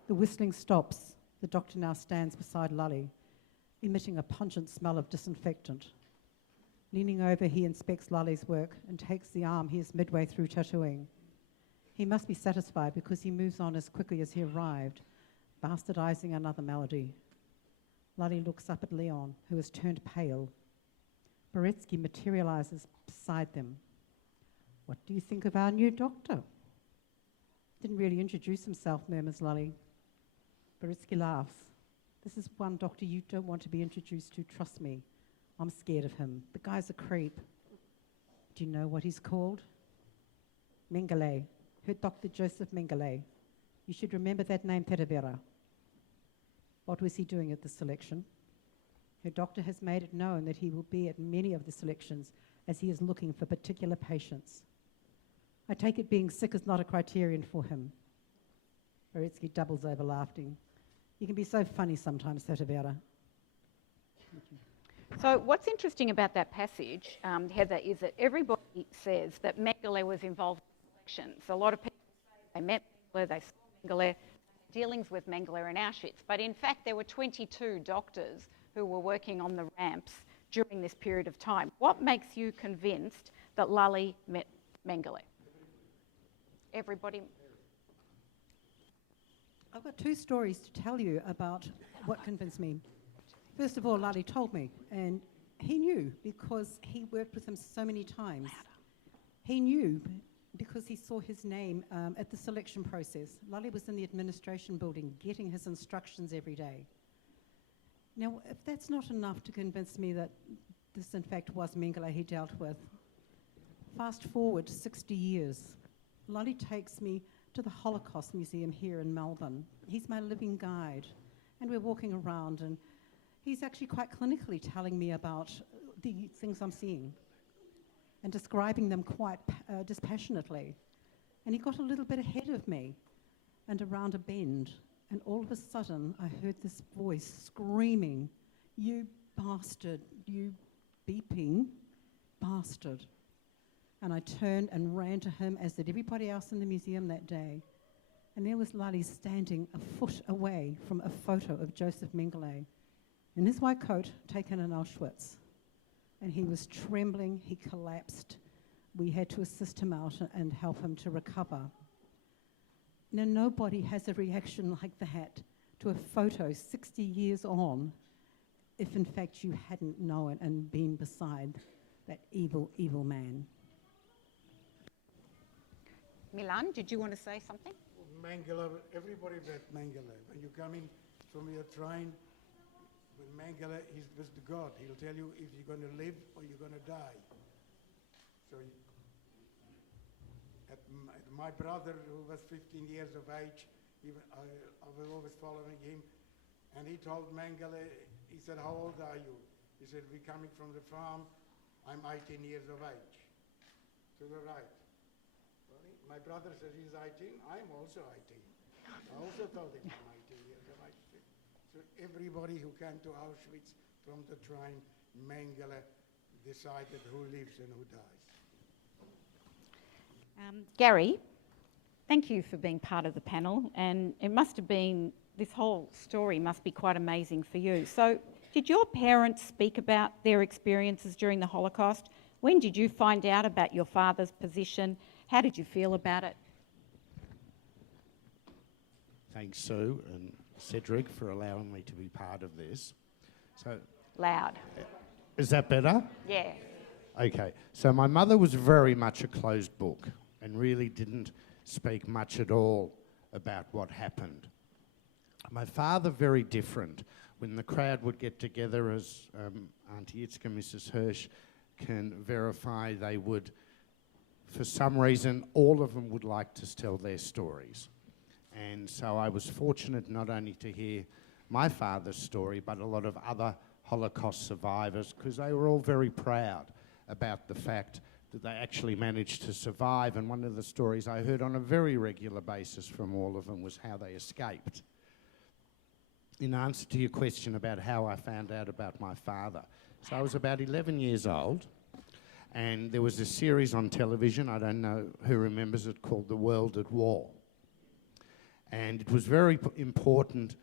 The whistling stops. The doctor now stands beside Lale, emitting a pungent smell of disinfectant. Leaning over, he inspects Lale's work and takes the arm he is midway through tattooing. He must be satisfied because he moves on as quickly as he arrived, bastardizing another melody. Lale looks up at Leon, who has turned pale. Boretsky materializes beside them. What do you think of our new doctor? Didn't really introduce himself, murmurs Lale. Boretsky laughs. This is one doctor you don't want to be introduced to, trust me. I'm scared of him. The guy's a creep. Do you know what he's called? Mengele. Heard Dr. Joseph Mengele. You should remember that name, Terevera. What was he doing at the selection? Her doctor has made it known that he will be at many of the selections as he is looking for particular patients. I take it being sick is not a criterion for him. Boretsky doubles over laughing. You can be so funny sometimes, Terevera. So what's interesting about that passage, Heather, is that everybody says that Mengele was involved in selections. A lot of people say they met Mengele, they saw Mengele, dealings with Mengele in Auschwitz. But in fact, there were 22 doctors who were working on the ramps during this period of time. What makes you convinced that Lale met Mengele? Everybody? I've got 2 stories to tell you about what convinced me. First of all, Lale told me, and he knew because he worked with him so many times. He knew because he saw his name at the selection process. Lale was in the administration building getting his instructions every day. Now, if that's not enough to convince me that this in fact was Mengele he dealt with, fast forward 60 years, Lale takes me to the Holocaust Museum here in Melbourne. He's my living guide, and we're walking around, and he's actually quite clinically telling me about the things I'm seeing and describing them quite dispassionately. And he got a little bit ahead of me and around a bend, and all of a sudden I heard this voice screaming, "You bastard, you beeping bastard." And I turned and ran to him, as did everybody else in the museum that day. And there was Lale standing a foot away from a photo of Joseph Mengele in his white coat taken in Auschwitz. And he was trembling, he collapsed. We had to assist him out and help him to recover. Now, nobody has a reaction like that to a photo 60 years on if in fact you hadn't known and been beside that evil, evil man. Milan, did you want to say something? Mengele, everybody met Mengele. When you come in from your train, with Mengele, he's with the God. He'll tell you if you're going to live or you're going to die. My brother, who was 15 years of age, I was always following him, and he told Mengele, he said, how old are you? He said, we're coming from the farm, I'm 18 years of age. To the right. Well, my brother says he's 18, I'm also 18. I also told him I'm 18 years of age. So everybody who came to Auschwitz from the train, Mengele decided who lives and who dies. Gary, thank you for being part of the panel, and it must have been, this whole story must be quite amazing for you. So, did your parents speak about their experiences during the Holocaust? When did you find out about your father's position? How did you feel about it? Thanks, Sue and Cedric, for allowing me to be part of this. So, Loud. is that better? Yeah. Okay, so my mother was very much a closed book and really didn't speak much at all about what happened. My father, very different. When the crowd would get together, as Auntie Itzka, Mrs. Hirsch can verify, they would, for some reason, all of them would like to tell their stories. And so I was fortunate not only to hear my father's story, but a lot of other Holocaust survivors, because they were all very proud about the fact that they actually managed to survive. And one of the stories I heard on a very regular basis from all of them was how they escaped. In answer to your question about how I found out about my father, so I was about 11 years old, and there was a series on television, I don't know who remembers it, called The World at War. And it was very important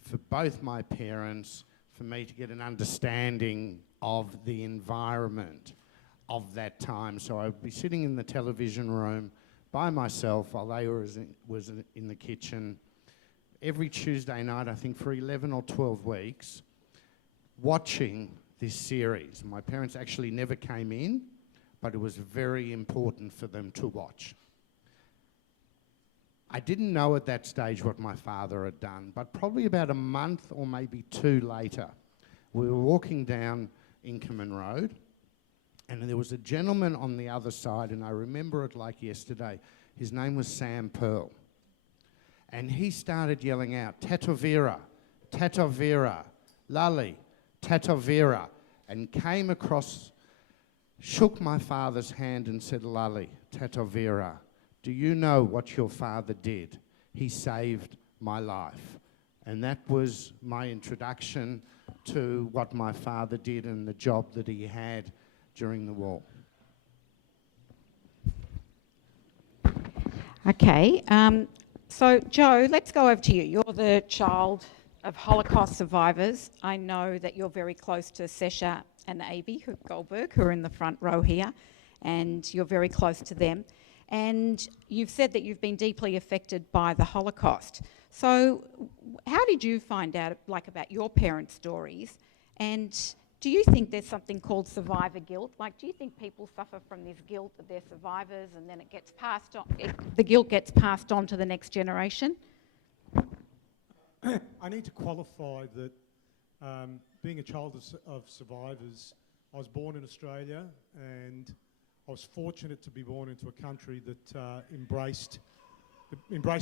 for both my parents, for me to get an understanding of the environment of that time. So I would be sitting in the television room by myself while they was in the kitchen every Tuesday night, I think for 11 or 12 weeks, watching this series. My parents actually never came in, but it was very important for them to watch. I didn't know at that stage what my father had done, but probably about a month or maybe two later, we were walking down Inkerman Road, and there was a gentleman on the other side, and I remember it like yesterday. His name was Sam Pearl. And he started yelling out, Tatovera, Tatovera, Lale, Tatovera, and came across, shook my father's hand and said, Lale, Tatovera, do you know what your father did? He saved my life. And that was my introduction to what my father did and the job that he had during the war. Okay, so Joe, let's go over to you. You're the child of Holocaust survivors. I know that you're very close to Sesha and Avi Goldberg, who are in the front row here, and you're very close to them. And you've said that you've been deeply affected by the Holocaust. So how did you find out, like, about your parents' stories? And do you think there's something called survivor guilt? Like, do you think people suffer from this guilt that they're survivors and then it gets passed on, the guilt gets passed on to the next generation? I need to qualify that being a child of survivors, I was born in Australia, and I was fortunate to be born into a country that embraced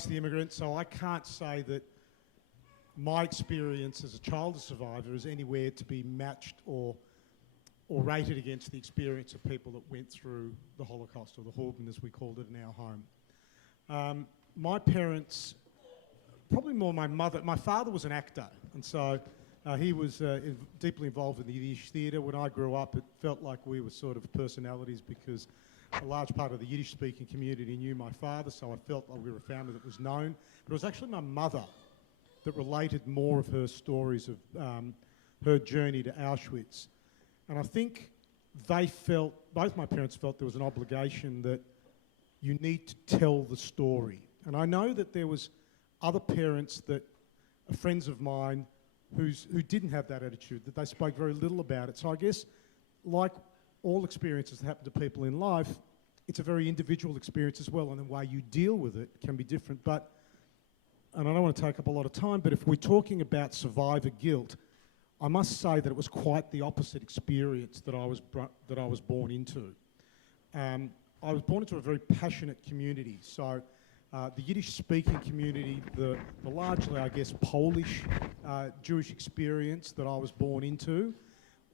the immigrants. So I can't say that my experience as a child of survivor is anywhere to be matched or rated against the experience of people that went through the Holocaust, or the Horben as we called it in our home. My parents, probably more my mother, my father was an actor, and so he was deeply involved in the Yiddish theatre. When I grew up, it felt like we were sort of personalities because a large part of the Yiddish-speaking community knew my father, so I felt like we were a family that was known. But it was actually my mother that related more of her stories of her journey to Auschwitz. And I think they felt, both my parents felt, there was an obligation that you need to tell the story. And I know that there was other parents that are friends of mine who didn't have that attitude, that they spoke very little about it. So I guess, like all experiences that happen to people in life, it's a very individual experience as well, and the way you deal with it can be different. But, and I don't want to take up a lot of time, but if we're talking about survivor guilt, I must say that it was quite the opposite experience that I was born into. I was born into a very passionate community. So the Yiddish-speaking community, the largely, I guess, Polish Jewish experience that I was born into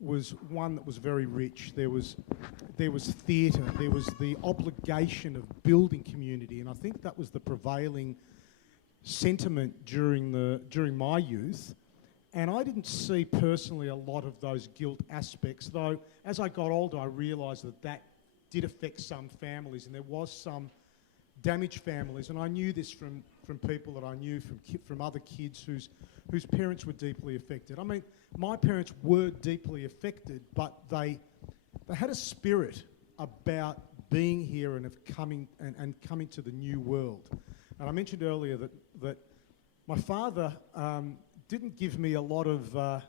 was one that was very rich. There was theatre, there was the obligation of building community, and I think that was the prevailing sentiment during my youth. And I didn't see personally a lot of those guilt aspects, though as I got older I realised that did affect some families, and there was some damaged families, and I knew this from people that I knew, from other kids whose parents were deeply affected. I mean, my parents were deeply affected, but they had a spirit about being here and coming to the new world. And I mentioned earlier that my father didn't give me a lot of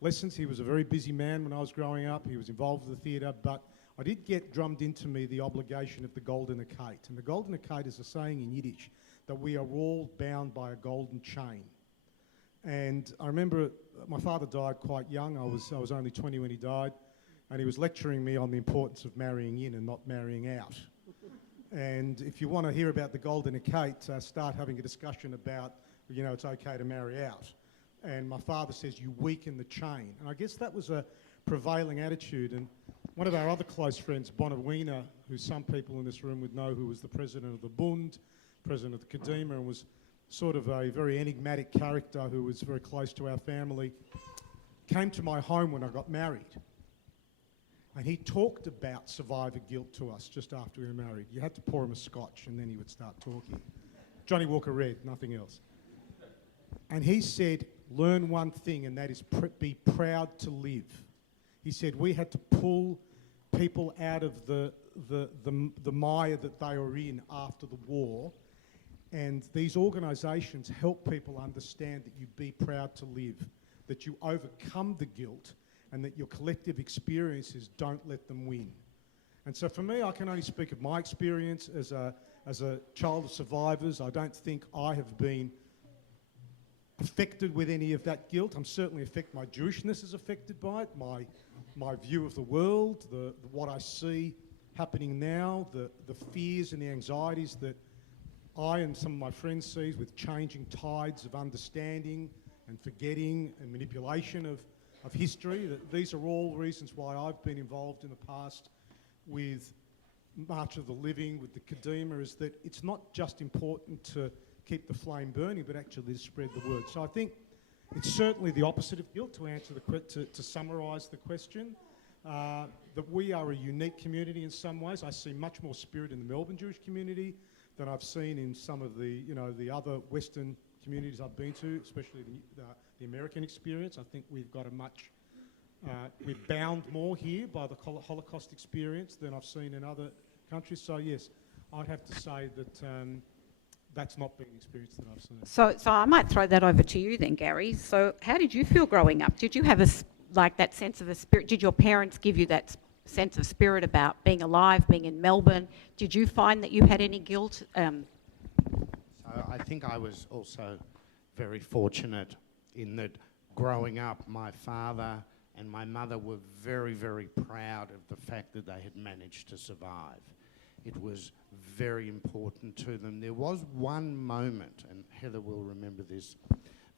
lessons. He was a very busy man when I was growing up. He was involved with the theatre, but I did get drummed into me the obligation of the golden kite. And the golden kite is a saying in Yiddish that we are all bound by a golden chain. And I remember my father died quite young. I was only 20 when he died, and he was lecturing me on the importance of marrying in and not marrying out. And if you want to hear about the golden kite, start having a discussion about, it's okay to marry out. And my father says, you weaken the chain. And I guess that was a prevailing attitude. And one of our other close friends, Bonawina, who some people in this room would know, who was the president of the Bund, president of the Kadima, and was sort of a very enigmatic character who was very close to our family, came to my home when I got married. And he talked about survivor guilt to us just after we were married. You had to pour him a scotch and then he would start talking. Johnny Walker Red, nothing else. And he said, learn one thing, and that is be proud to live. He said we had to pull people out of the mire that they were in after the war, and these organisations help people understand that you be proud to live, that you overcome the guilt, and that your collective experiences don't let them win. And so for me, I can only speak of my experience as a child of survivors. I don't think I have been affected with any of that guilt. I'm certainly affected. My Jewishness is affected by it. My view of the world, what I see happening now, the fears and the anxieties that I and some of my friends see with changing tides of understanding and forgetting and manipulation of history. That these are all reasons why I've been involved in the past with March of the Living, with the Kadima, is that it's not just important to keep the flame burning, but actually to spread the word. So I think it's certainly the opposite of guilt, to answer to summarise the question, that we are a unique community in some ways. I see much more spirit in the Melbourne Jewish community than I've seen in some of the other Western communities I've been to, especially the American experience. I think we've got we're bound more here by the Holocaust experience than I've seen in other countries. So yes, I'd have to say that that's not been the experience that I've seen. So I might throw that over to you then, Gary. So how did you feel growing up? Did you have that sense of a spirit? Did your parents give you that sense of spirit about being alive, being in Melbourne? Did you find that you had any guilt? So I think I was also very fortunate in that growing up, my father and my mother were very, very proud of the fact that they had managed to survive. It was very important to them. There was one moment, and Heather will remember this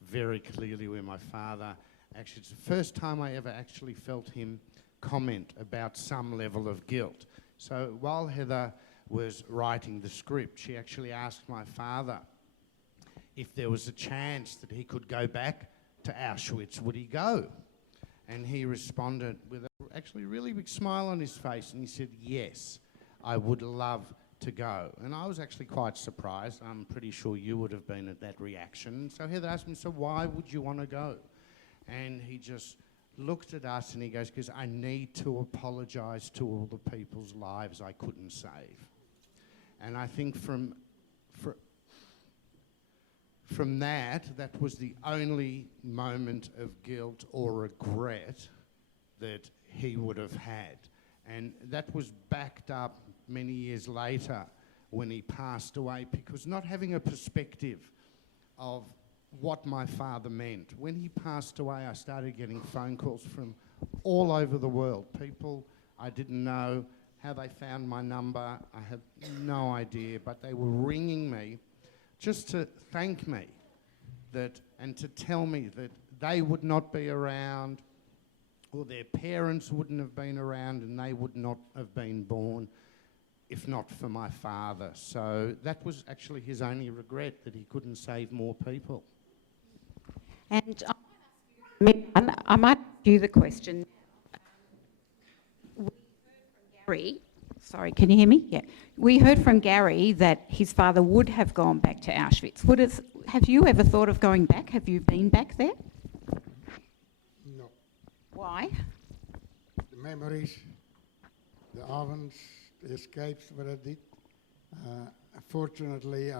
very clearly, where my father, actually, it's the first time I ever actually felt him comment about some level of guilt. So while Heather was writing the script, she actually asked my father if there was a chance that he could go back to Auschwitz, would he go? And he responded with a actually really big smile on his face, and he said, yes, I would love to go. And I was actually quite surprised. I'm pretty sure you would have been at that reaction. So Heather asked me, so why would you want to go? And he just looked at us and he goes, because I need to apologise to all the people's lives I couldn't save. And I think from that was the only moment of guilt or regret that he would have had. And that was backed up many years later when he passed away, because not having a perspective of what my father meant. When he passed away, I started getting phone calls from all over the world, people I didn't know, How they found my number, I have no idea, but they were ringing me just to thank me and to tell me that they would not be around, or their parents wouldn't have been around, and they would not have been born if not for my father. So that was actually his only regret, that he couldn't save more people. And I might ask you the question. We heard from Gary, sorry, can you hear me? Yeah. We heard from Gary that his father would have gone back to Auschwitz. Have you ever thought of going back? Have you been back there? No. Why? The memories, the ovens, the escapes, what I did. Fortunately,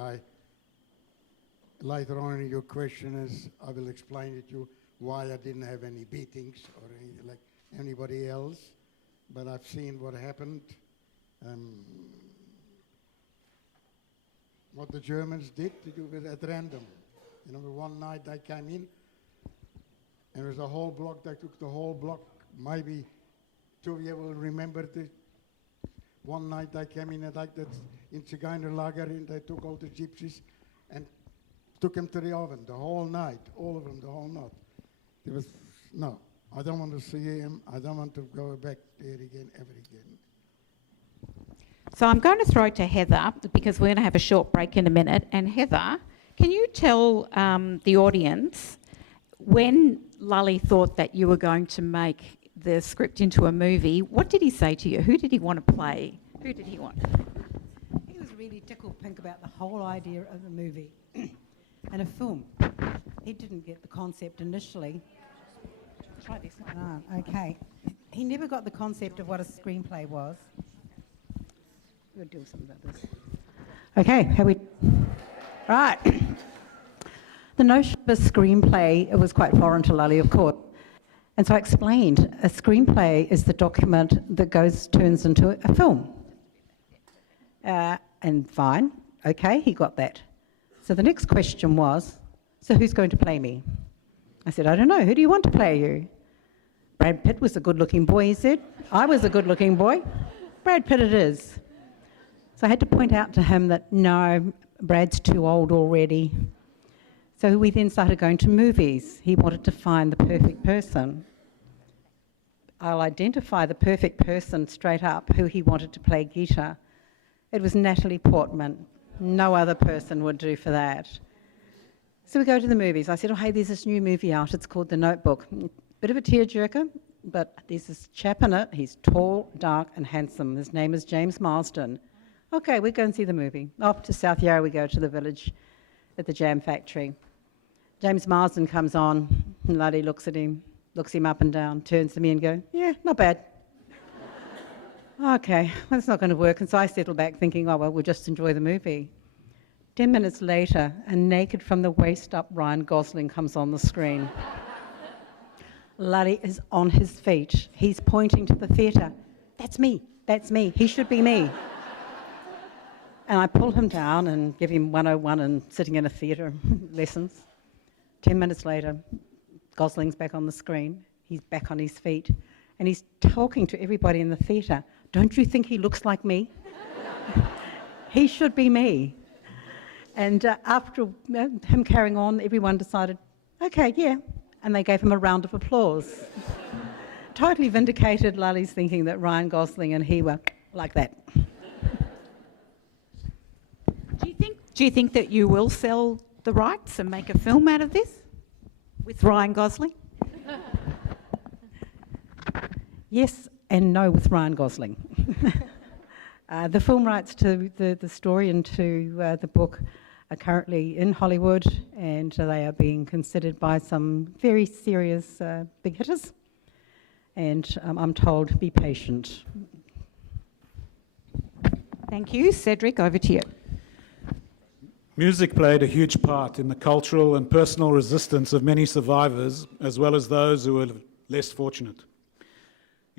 later on in your question, I will explain it to you why I didn't have any beatings or anything like anybody else. But I've seen what happened. What the Germans did to do it at random. You know, one night they came in, and there was a whole block. They took the whole block. Maybe two of you will remember this. One night they came in and like that in Zigeunerlager, and they took all the gypsies and took them to the oven the whole night, all of them, the whole night. It was, no, I don't want to see him. I don't want to go back there again, ever again. So I'm going to throw to Heather, because we're going to have a short break in a minute. And Heather, can you tell the audience when Lale thought that you were going to make the script into a movie, what did he say to you? Who did he want to play? Who did he want? He was really tickled pink about the whole idea of the movie and a film. He didn't get the concept initially. Try this one on. Okay. He never got the concept of what a screenplay was. We'll do something about this. Okay, have we? Right. The notion of a screenplay, it was quite foreign to Lale, of course. And so I explained, a screenplay is the document that turns into a film. And fine, okay, he got that. So the next question was, so who's going to play me? I said, I don't know, who do you want to play you? Brad Pitt was a good-looking boy, he said. I was a good-looking boy. Brad Pitt it is. So I had to point out to him that, no, Brad's too old already. So we then started going to movies. He wanted to find the perfect person. I'll identify the perfect person straight up, who he wanted to play Gita. It was Natalie Portman. No other person would do for that. So we go to the movies. I said, oh, hey, there's this new movie out. It's called The Notebook. Bit of a tearjerker, but there's this chap in it. He's tall, dark, and handsome. His name is James Marsden. Okay, we go and see the movie. Off to South Yarra we go, to the village at the jam factory. James Marsden comes on, and Lale looks at him, looks him up and down, turns to me and goes, yeah, not bad. Okay, well, it's not going to work. And so I settle back thinking, oh, well, we'll just enjoy the movie. 10 minutes later, a naked from the waist up Ryan Gosling comes on the screen. Lale is on his feet. He's pointing to the theatre. That's me, he should be me. And I pull him down and give him 101 and sitting in a theatre lessons. 10 minutes later, Gosling's back on the screen. He's back on his feet. And he's talking to everybody in the theatre. Don't you think he looks like me? He should be me. And after him carrying on, everyone decided, okay, yeah. And they gave him a round of applause. Totally vindicated Lale's thinking that Ryan Gosling and he were like that. Do you think that you will sell the rights and make a film out of this with Ryan Gosling? Yes and no with Ryan Gosling. The film rights to the story and to the book are currently in Hollywood, and they are being considered by some very serious big hitters. And I'm told, be patient. Thank you. Cedric, over to you. Music played a huge part in the cultural and personal resistance of many survivors, as well as those who were less fortunate.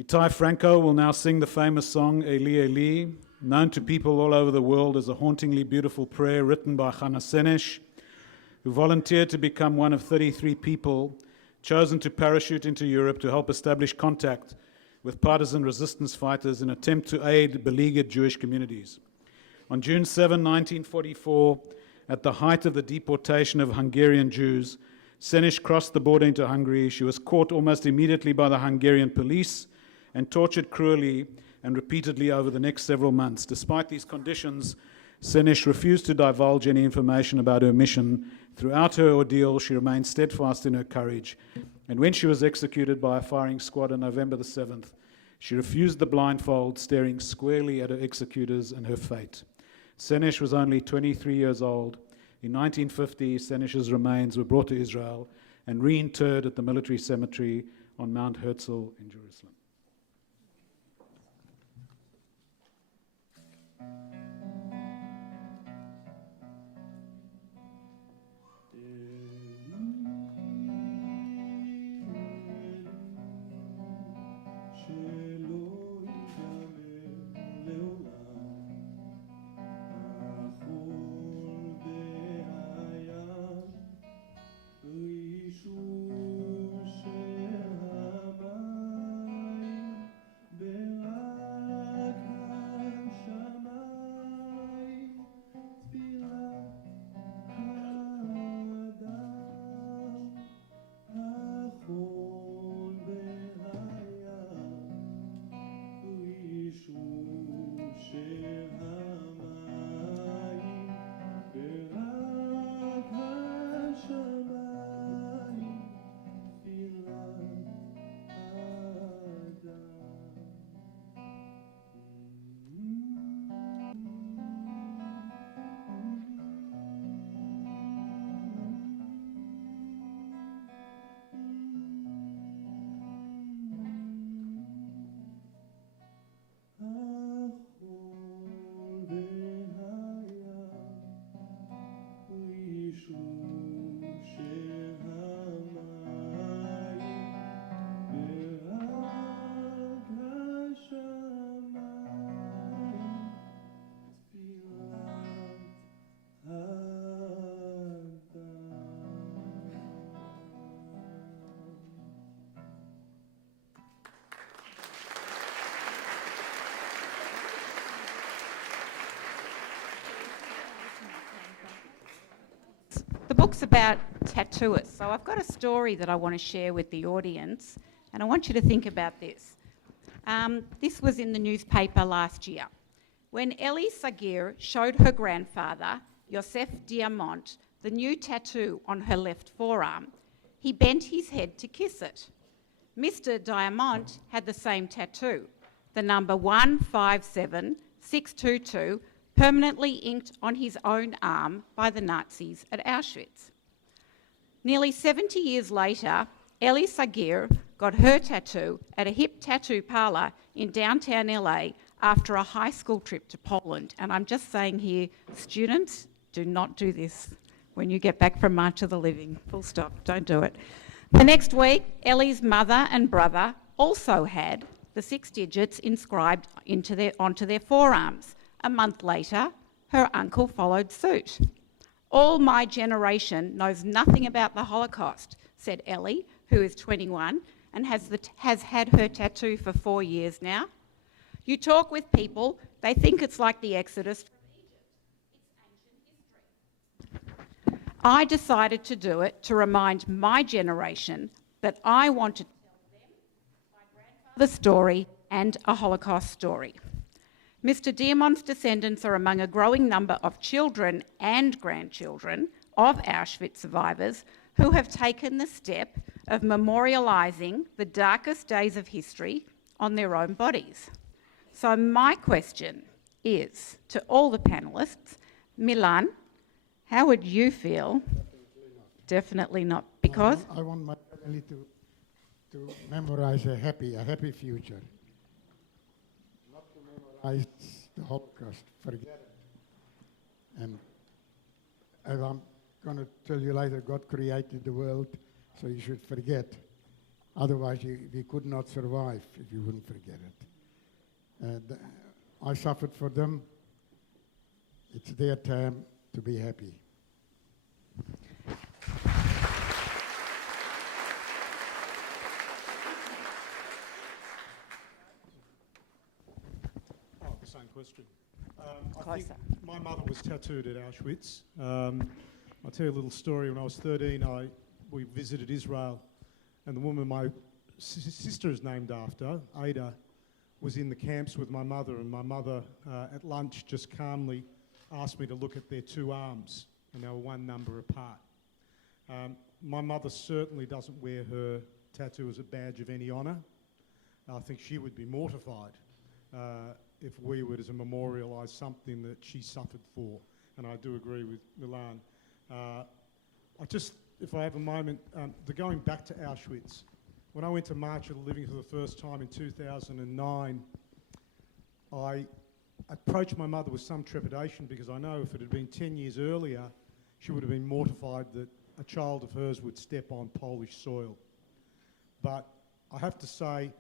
Itai Franco will now sing the famous song Eli Eli, known to people all over the world as a hauntingly beautiful prayer written by Hannah Senesh, who volunteered to become one of 33 people chosen to parachute into Europe to help establish contact with partisan resistance fighters in an attempt to aid beleaguered Jewish communities. On June 7, 1944, at the height of the deportation of Hungarian Jews, Senish crossed the border into Hungary. She was caught almost immediately by the Hungarian police and tortured cruelly and repeatedly over the next several months. Despite these conditions, Senish refused to divulge any information about her mission. Throughout her ordeal, she remained steadfast in her courage. And when she was executed by a firing squad on November the 7th, she refused the blindfold, staring squarely at her executors and her fate. Senish was only 23 years old. In 1950, Senish's remains were brought to Israel and reinterred at the military cemetery on Mount Herzl in Jerusalem. The book's about tattooists, so I've got a story that I want to share with the audience, and I want you to think about this. This was in the newspaper last year. When Ellie Sagir showed her grandfather, Yosef Diamant, the new tattoo on her left forearm, he bent his head to kiss it. Mr. Diamant had the same tattoo, the number 157622, permanently inked on his own arm by the Nazis at Auschwitz. Nearly 70 years later, Ellie Sagir got her tattoo at a hip tattoo parlour in downtown LA after a high school trip to Poland. And I'm just saying here, students, do not do this when you get back from March of the Living. Full stop, don't do it. The next week, Ellie's mother and brother also had the 6 digits inscribed onto their forearms. A month later, her uncle followed suit. All my generation knows nothing about the Holocaust, said Ellie, who is 21 and has had her tattoo for 4 years now. You talk with people, they think it's like the Exodus from Egypt. It's ancient history. I decided to do it to remind my generation that I want to tell them my grandfather's story and a Holocaust story. Mr. Diamant's descendants are among a growing number of children and grandchildren of Auschwitz survivors who have taken the step of memorialising the darkest days of history on their own bodies. So my question is to all the panellists, Milan, how would you feel? Definitely not. Because? I want my family to memorize a happy future. The Holocaust, forget it. And as I'm going to tell you later, God created the world, so you should forget. Otherwise, we could not survive if you wouldn't forget it. I suffered for them. It's their time to be happy. same question. I think Closer. my mother was tattooed at Auschwitz. I'll tell you a little story. When I was 13, we visited Israel, and the woman my sister is named after, Ada, was in the camps with my mother, and my mother at lunch just calmly asked me to look at their two arms, and they were one number apart. My mother certainly doesn't wear her tattoo as a badge of any honour. I think she would be mortified if we were to memorialise something that she suffered for, and I do agree with Milan. If I have a moment, going back to Auschwitz, when I went to March of the Living for the first time in 2009, I approached my mother with some trepidation because I know if it had been 10 years earlier, she would have been mortified that a child of hers would step on Polish soil. But I have to say,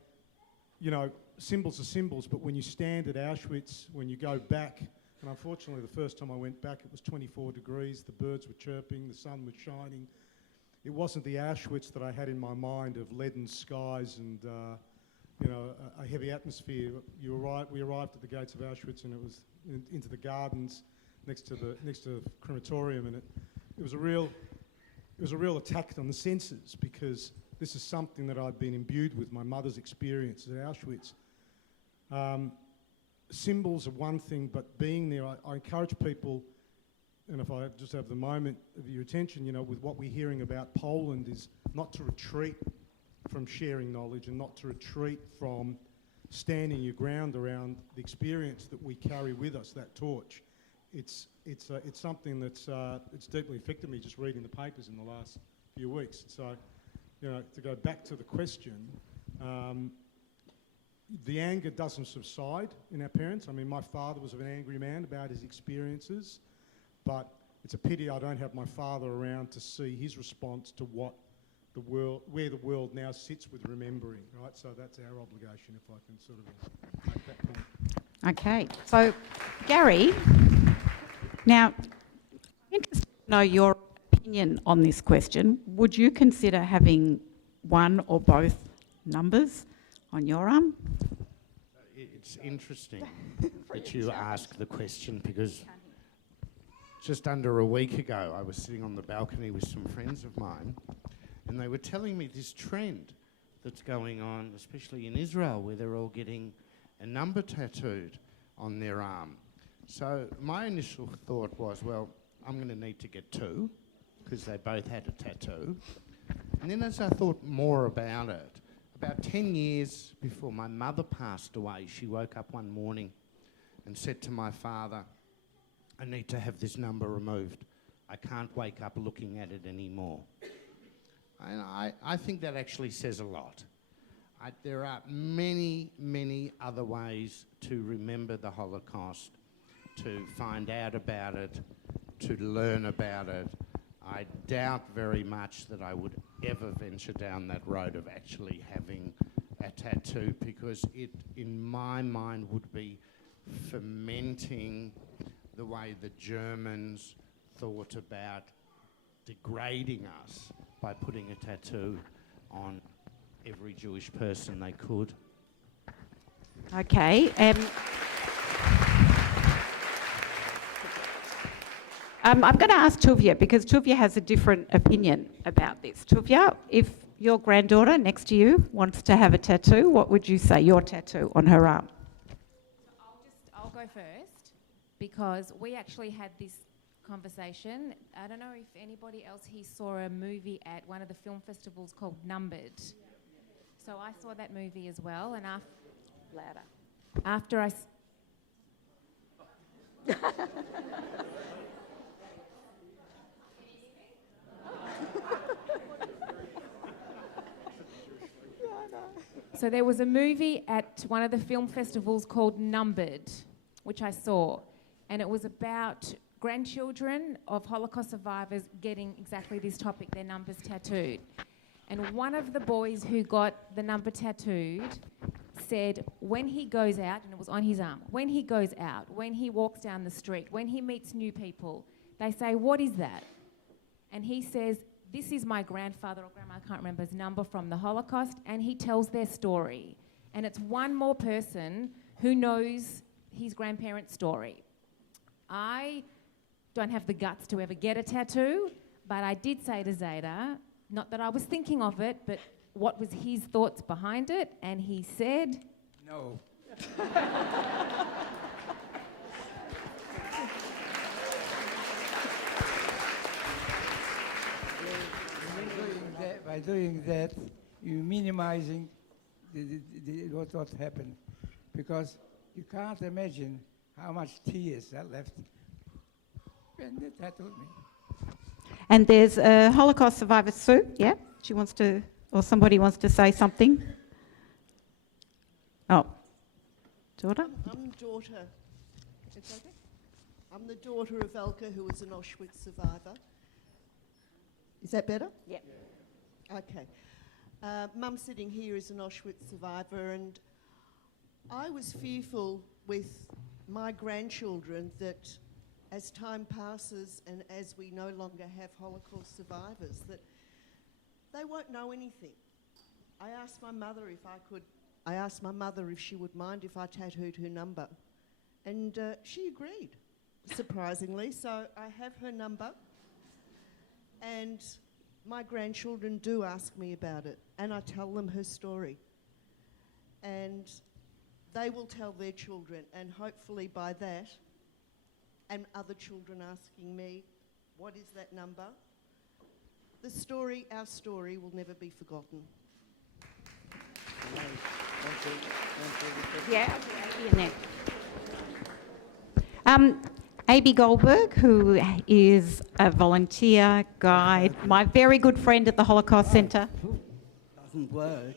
you know, symbols are symbols, but when you stand at Auschwitz, when you go back, and unfortunately the first time I went back it was 24 degrees, the birds were chirping, the sun was shining. It wasn't the Auschwitz that I had in my mind of leaden skies and you know, a heavy atmosphere. We arrived at the gates of Auschwitz and it was into the gardens next to the crematorium, and it was a real attack on the senses, because this is something that I'd been imbued with, my mother's experience at Auschwitz. Symbols are one thing, but being there, I encourage people, and if I just have the moment of your attention, you know, with what we're hearing about Poland, is not to retreat from sharing knowledge and not to retreat from standing your ground around the experience that we carry with us, that torch. It's something that's it's deeply affected me just reading the papers in the last few weeks. So, you know, to go back to the question, the anger doesn't subside in our parents. I mean, my father was an angry man about his experiences, but it's a pity I don't have my father around to see his response to what the world, where the world now sits with remembering, right? So that's our obligation, if I can sort of make that point. Okay, so Gary, now, I'm interested to know your opinion on this question. Would you consider having one or both numbers on your arm? It's interesting that you ask the question, because just under a week ago I was sitting on the balcony with some friends of mine, and they were telling me this trend that's going on, especially in Israel, where they're all getting a number tattooed on their arm. So my initial thought was, well, I'm going to need to get two, because they both had a tattoo. And then as I thought more about it, about 10 years before my mother passed away, she woke up one morning and said to my father, I need to have this number removed. I can't wake up looking at it anymore. And I think that actually says a lot. There are many, many other ways to remember the Holocaust, to find out about it, to learn about it. I doubt very much that I would ever venture down that road of actually having a tattoo, because it, in my mind, would be fermenting the way the Germans thought about degrading us by putting a tattoo on every Jewish person they could. Okay. I'm going to ask Tuvia, because Tuvia has a different opinion about this. Tuvia, if your granddaughter next to you wants to have a tattoo, what would you say, your tattoo on her arm? I'll go first, because we actually had this conversation. I don't know if anybody else here saw a movie at one of the film festivals called Numbered. So I saw that movie as well, and after I... So there was a movie at one of the film festivals called Numbered, which I saw, and it was about grandchildren of Holocaust survivors getting exactly this topic, their numbers tattooed. And one of the boys who got the number tattooed said when he goes out, and it was on his arm, when he goes out, when he walks down the street, when he meets new people, they say, what is that? And he says, this is my grandfather or grandma, I can't remember his number, from the Holocaust, and he tells their story. And it's one more person who knows his grandparents' story. I don't have the guts to ever get a tattoo, but I did say to Zeta, not that I was thinking of it, but what was his thoughts behind it, and he said... No. By doing that, you're minimizing what happened, because you can't imagine how much tears that left when they tattooed me. And there's a Holocaust survivor, Sue, yeah? She wants to, or somebody wants to say something. Oh, daughter? I'm daughter. It's okay? I'm the daughter of Elke, who was an Auschwitz survivor. Is that better? Yeah. Okay. Mum sitting here is an Auschwitz survivor, and I was fearful with my grandchildren that as time passes and as we no longer have Holocaust survivors, that they won't know anything. I asked my mother if she would mind if I tattooed her number, and she agreed, surprisingly. So I have her number, and my grandchildren do ask me about it, and I tell them her story. And they will tell their children, and hopefully by that, and other children asking me, what is that number? The story, our story, will never be forgotten. Yeah, A.B. Goldberg, who is a volunteer guide, my very good friend at the Holocaust Centre. Doesn't work.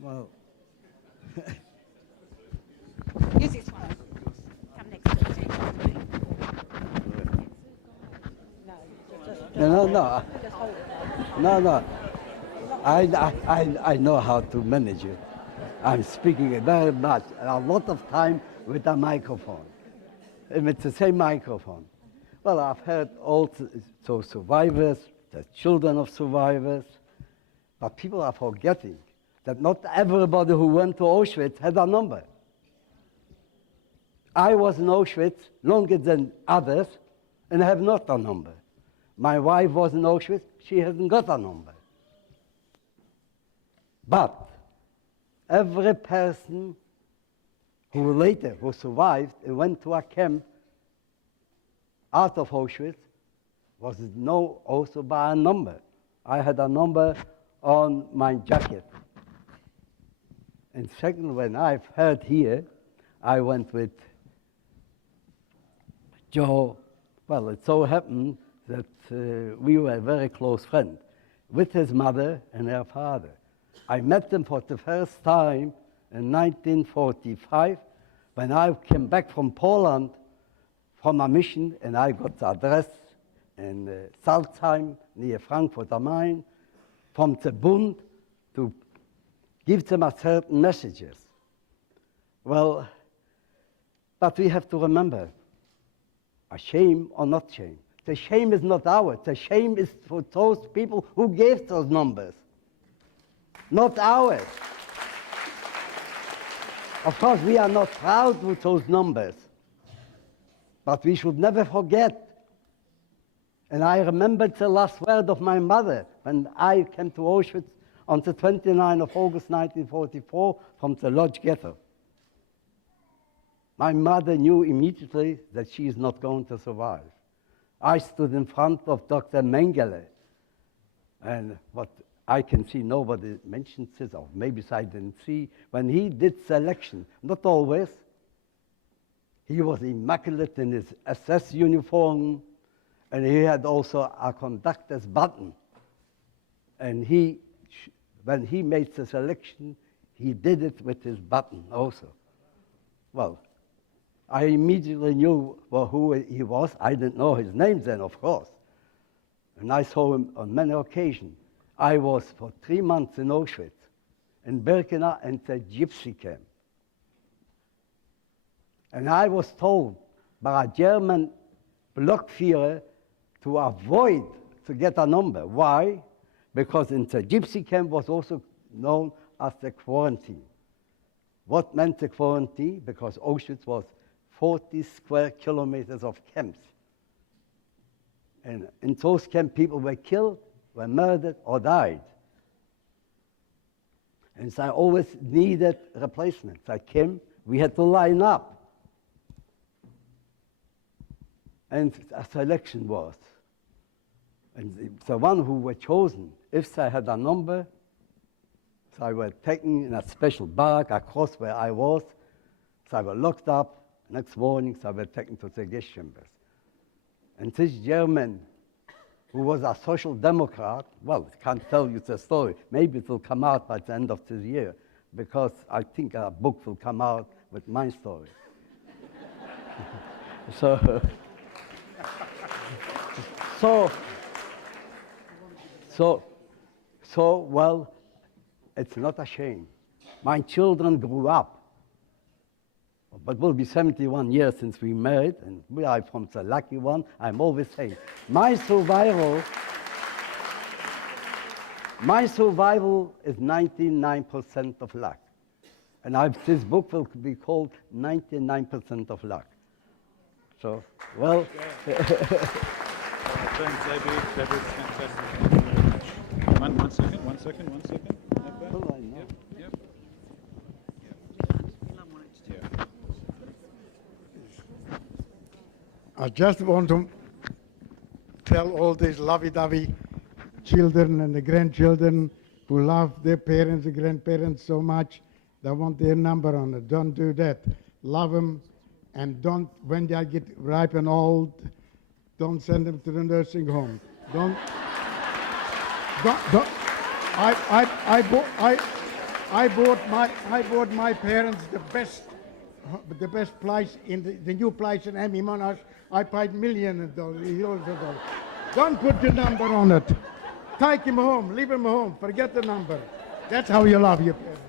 Well, Use this one. Come next to the no. I know how to manage it. I'm speaking very much, a lot of time with a microphone. And it's the same microphone. Well, I've heard also survivors, the children of survivors, but people are forgetting that not everybody who went to Auschwitz had a number. I was in Auschwitz longer than others and have not a number. My wife was in Auschwitz, she hasn't got a number. But every person who survived and went to a camp out of Auschwitz was known also by a number. I had a number on my jacket. And second, when I've heard here, I went with Joe. Well, it so happened that we were very close friends with his mother and her father. I met them for the first time in 1945 when I came back from Poland from a mission, and I got the address in Salzheim near Frankfurt am Main from the Bund to give them a certain messages. Well, but we have to remember, a shame or not shame. The shame is not ours. The shame is for those people who gave those numbers, not ours. Of course, we are not proud with those numbers, but we should never forget. And I remembered the last word of my mother when I came to Auschwitz on the 29th of August 1944 from the Lodz ghetto. My mother knew immediately that she is not going to survive. I stood in front of Dr. Mengele, and what I can see, nobody mentions it, or maybe I didn't see, when he did selection, not always, he was immaculate in his SS uniform, and he had also a conductor's button. And when he made the selection, he did it with his button also. Well, I immediately knew who he was. I didn't know his name then, of course. And I saw him on many occasions. I was for 3 months in Auschwitz, in Birkenau and the gypsy camp. And I was told by a German Blockführer to avoid to get a number. Why? Because in the gypsy camp was also known as the quarantine. what meant the quarantine, because Auschwitz was 40 square kilometers of camps. And in those camps, people were killed, were murdered, or died. And so I always needed replacements. I came, we had to line up. And a selection was. And the one who were chosen, if they had a number, so I were taken in a special barrack across where I was. So I were locked up. Next morning, so I were taken to the gas chambers. And this German, who was a social democrat, well, I can't tell you the story. Maybe it will come out by the end of this year, because I think a book will come out with my story. Well, it's not a shame. My children grew up. But it will be 71 years since we married, and we are from the lucky one. I'm always saying, my survival is 99% of luck. And this book will be called 99% of luck. So, well. Thanks, David. David's fantastic. One second. Like that? Well, I know. Yep. I just want to tell all these lovey-dovey children and the grandchildren who love their parents and grandparents so much, they want their number on it. Don't do that. Love them, and don't, when they get ripe and old, don't send them to the nursing home. I bought my parents the best place in the new place in Emmy Monash. I paid millions of dollars. Don't put the number on it. Take him home, leave him home, forget the number. That's how you love your parents.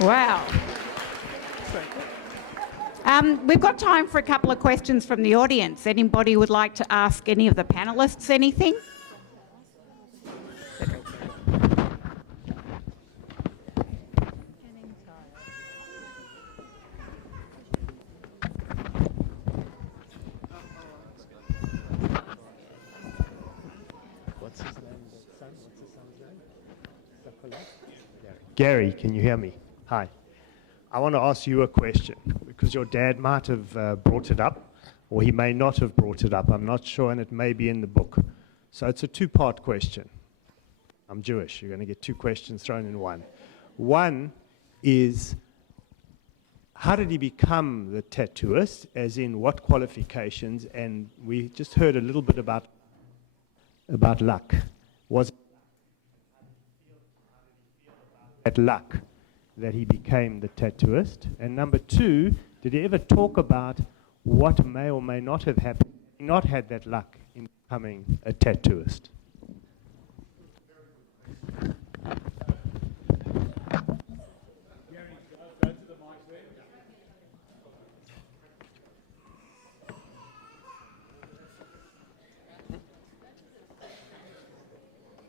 Wow. We've got time for a couple of questions from the audience. Anybody would like to ask any of the panellists anything? Gary, can you hear me? Hi. I want to ask you a question, because your dad might have brought it up, or he may not have brought it up. I'm not sure, and it may be in the book. So it's a two-part question. I'm Jewish. You're going to get two questions thrown in one. One is, how did he become the tattooist, as in what qualifications? And we just heard a little bit about luck. Was it luck that he became the tattooist? And number two, did he ever talk about what may or may not have happened if he not had that luck in becoming a tattooist?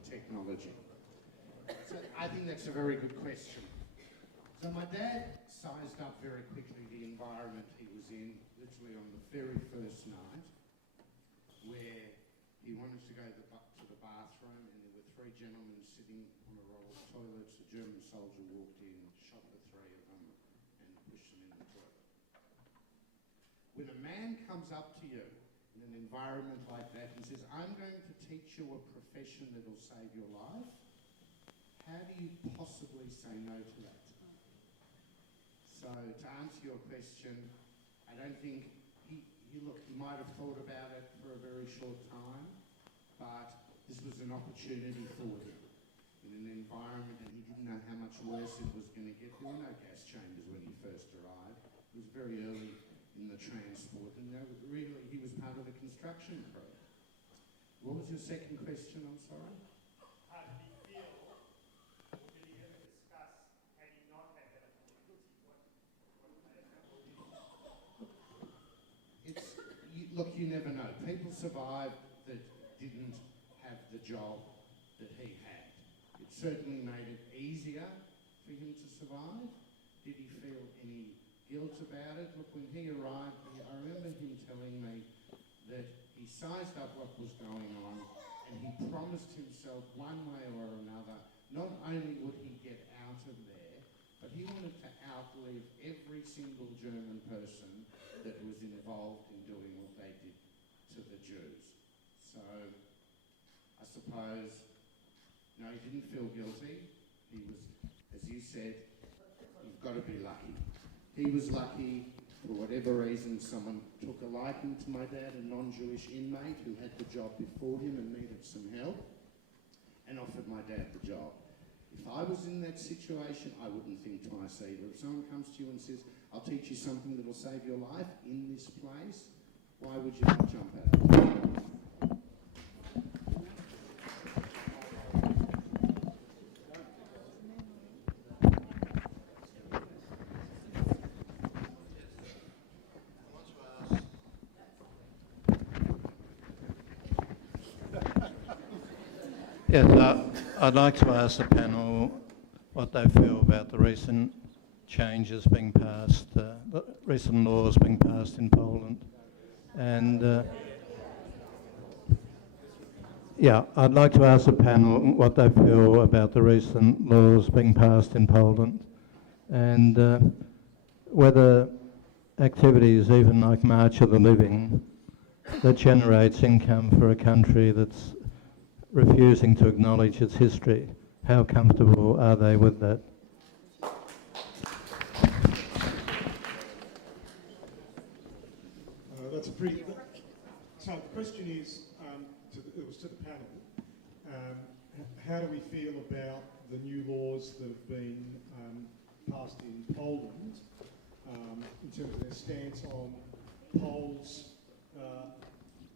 Technology. So I think that's a very good question. So my dad sized up very quickly the environment he was in, literally on the very first night, where he wanted to go to the bathroom, and there were three gentlemen sitting on a roll of toilets. A German soldier walked in, shot the three of them, and pushed them in the toilet. When a man comes up to you in an environment like that and says, I'm going to teach you a profession that will save your life, how do you possibly say no to that? So to answer your question, I don't think he might have thought about it for a very short time, but this was an opportunity for him in an environment that he didn't know how much worse it was going to get. There were no gas chambers when he first arrived. It was very early in the transport, and really he was part of the construction crew. What was your second question? I'm sorry. How did he feel, or did he ever discuss, had he not had that opportunity, Look, you never know. People survived that didn't have the job that he had. It certainly made it easier for for him to survive? Did he feel any guilt about it? Look, when he arrived, I remember him telling me that he sized up what was going on and he promised himself one way or another, not only would he get out of there, but he wanted to outlive every single German person that was involved in doing what they did to the Jews. So, I suppose, no, he didn't feel guilty. He was, as you said, you've got to be lucky. He was lucky. For whatever reason, someone took a liking to my dad, a non-Jewish inmate who had the job before him and needed some help, and offered my dad the job. If I was in that situation, I wouldn't think twice either. If someone comes to you and says, I'll teach you something that will save your life in this place, why would you not jump at it? Yes, I'd like to ask the panel what they feel about the recent changes being passed, the recent laws being passed in Poland. And yeah, I'd like to ask the panel what they feel about the recent laws being passed in Poland and whether activities even like March of the Living that generates income for a country that's refusing to acknowledge its history, how comfortable are they with that? That's a pretty... So the question is, it was to the panel, how do we feel about the new laws that have been passed in Poland in terms of their stance on Poles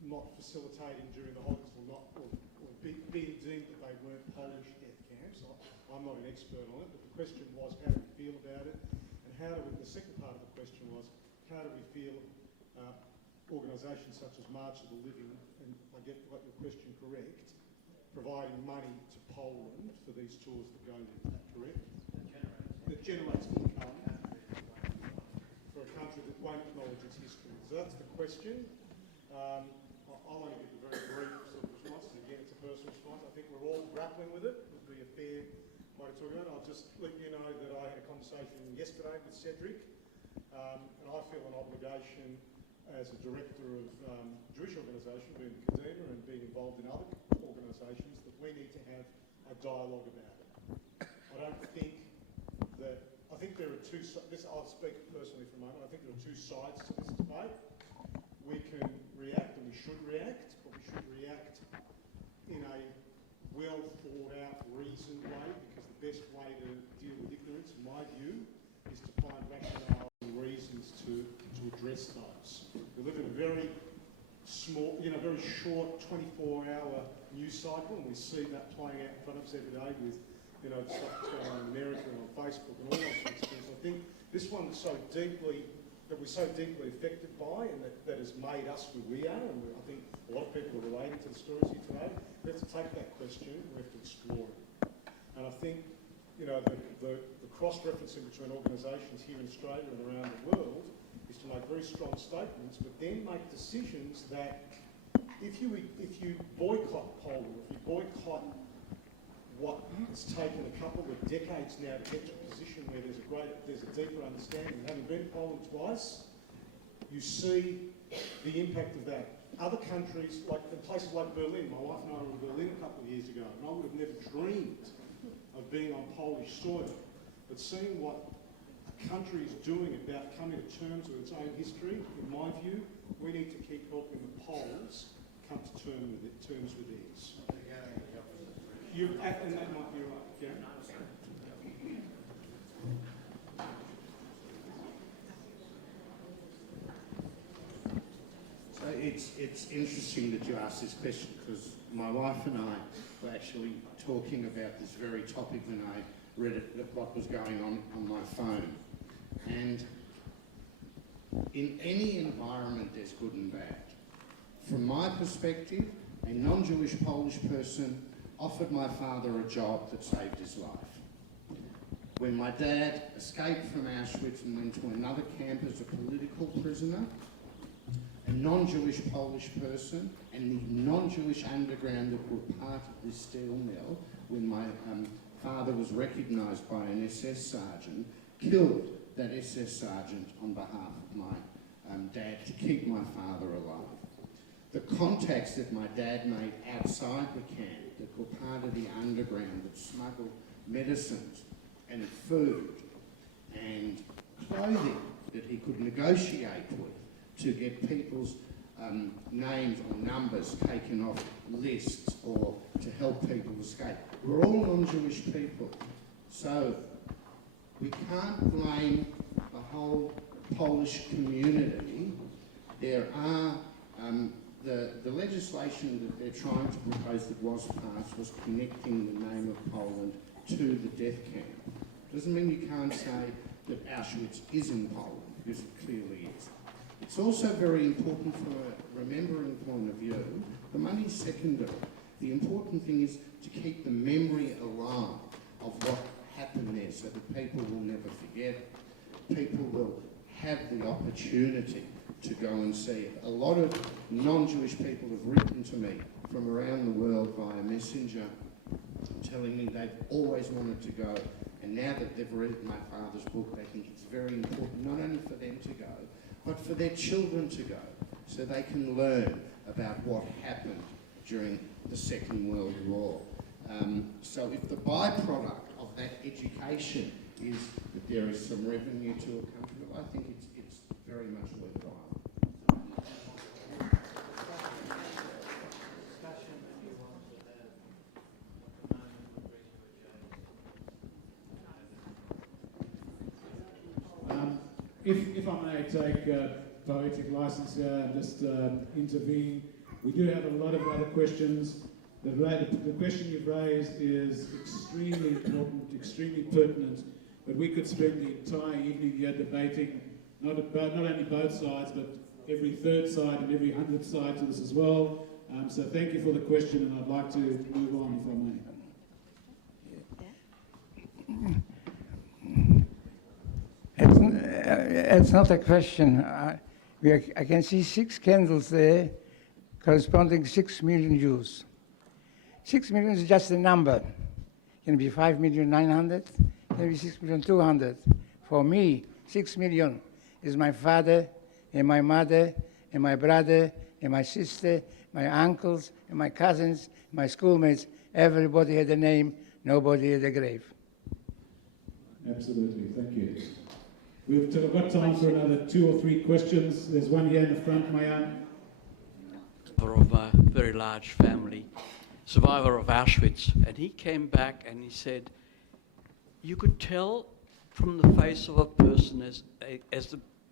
not facilitating during the Holocaust or being deemed that they weren't Polish death camps? I'm not an expert on it, but the question was, how do we feel about it? And the second part of the question was, how do we feel organisations such as March of the Living, and I got your question correct, providing money to Poland for these tours that go there, is that correct? That generates income for a country that won't acknowledge its history. So that's the question. I'll only give a very brief sort of response. Again, it's a personal response. I think we're all grappling with it. It would be a fair way to talk about it. I'll just let you know that I had a conversation yesterday with Cedric, and I feel an obligation as a director of Jewish organisation, being in Kadima and being involved in other organisations, that we need to have a dialogue about it. I don't think that... I think there are two... I'll speak personally for a moment. I think there are two sides to this debate. We can react, and we should react, but we should react in a well-thought-out, reasoned way, because the best way to deal with ignorance, in my view, is to find rationale and reasons to address those. We live in a very small, very short 24-hour news cycle, and we see that playing out in front of us every day with, the stuff that's going on in America and on Facebook and all those sorts of things. I think this one is that we're so deeply affected by, and that has made us who we are, and I think a lot of people are relating to the stories here today. We have to take that question and we have to explore it. And I think, the cross-referencing between organisations here in Australia and around the world is to make very strong statements, but then make decisions that if you boycott Poland, if you boycott what it's taken a couple of decades now to get to a position where there's a deeper understanding. And having been to Poland twice, you see the impact of that. Other countries, like in places like Berlin, my wife and I were in Berlin a couple of years ago, and I would have never dreamed of being on Polish soil. But seeing what a country is doing about coming to terms with its own history, in my view, we need to keep helping the Poles come to terms with theirs. And that might be right, yeah? So it's interesting that you asked this question, because my wife and I were actually talking about this very topic when I read what was going on my phone. And in any environment, there's good and bad. From my perspective, a non-Jewish Polish person offered my father a job that saved his life. when my dad escaped from Auschwitz and went to another camp as a political prisoner, a non-Jewish Polish person, and the non-Jewish underground that were part of this steel mill, when my father was recognised by an SS sergeant, killed that SS sergeant on behalf of my dad to keep my father alive. The contacts that my dad made outside the camp that were part of the underground that smuggled medicines and food and clothing that he could negotiate with to get people's names or numbers taken off lists or to help people escape. We're all non-Jewish people, so we can't blame the whole Polish community. There are, the legislation that they're trying to propose that was passed was connecting the name of Poland to the death camp. Doesn't mean you can't say that Auschwitz is in Poland, because it clearly is. It's also very important from a remembering point of view. The money's secondary. The important thing is to keep the memory alive of what happened there so that people will never forget it. People will have the opportunity to go and see it. A lot of non-Jewish people have written to me from around the world via messenger telling me they've always wanted to go, and now that they've read my father's book, they think it's very important not only for them to go, but for their children to go, so they can learn about what happened during the Second World War. So if the byproduct of that education is that there is some revenue to accompany it, I think it's very much worthwhile. If I may take poetic license here and just intervene, we do have a lot of other questions. The question you've raised is extremely important, extremely pertinent, but we could spend the entire evening here debating not only both sides, but every third side and every 100th side to this as well. So thank you for the question, and I'd like to move on, if I may. It's not a question. I can see 6 candles there corresponding 6 million Jews. 6 million is just a number. It can be 5,900,000, maybe 6,200,000. For me, 6 million is my father and my mother and my brother and my sister, my uncles and my cousins, my schoolmates. Everybody had a name, nobody had a grave. Absolutely, thank you. We've got time for another 2 or 3 questions. There's one here in the front, Mayan. Of a very large family, survivor of Auschwitz, and he came back and he said, you could tell from the face of a person as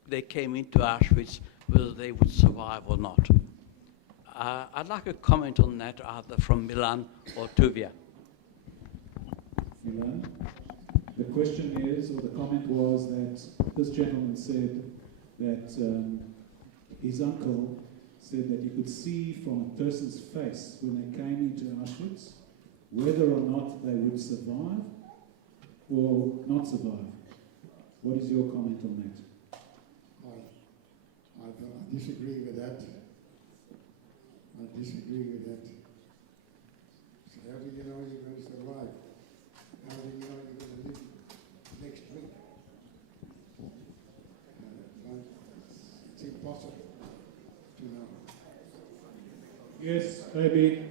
they came into Auschwitz whether they would survive or not. I'd like a comment on that, either from Milan or Tuvia. Milan? The question is, or the comment was, that this gentleman said that his uncle said that you could see from a person's face when they came into Auschwitz whether or not they would survive or not survive. What is your comment on that? I disagree with that. I disagree with that. So how do you know you're going to survive? How do you know you're going to live next week? It's impossible to know. Yes, maybe.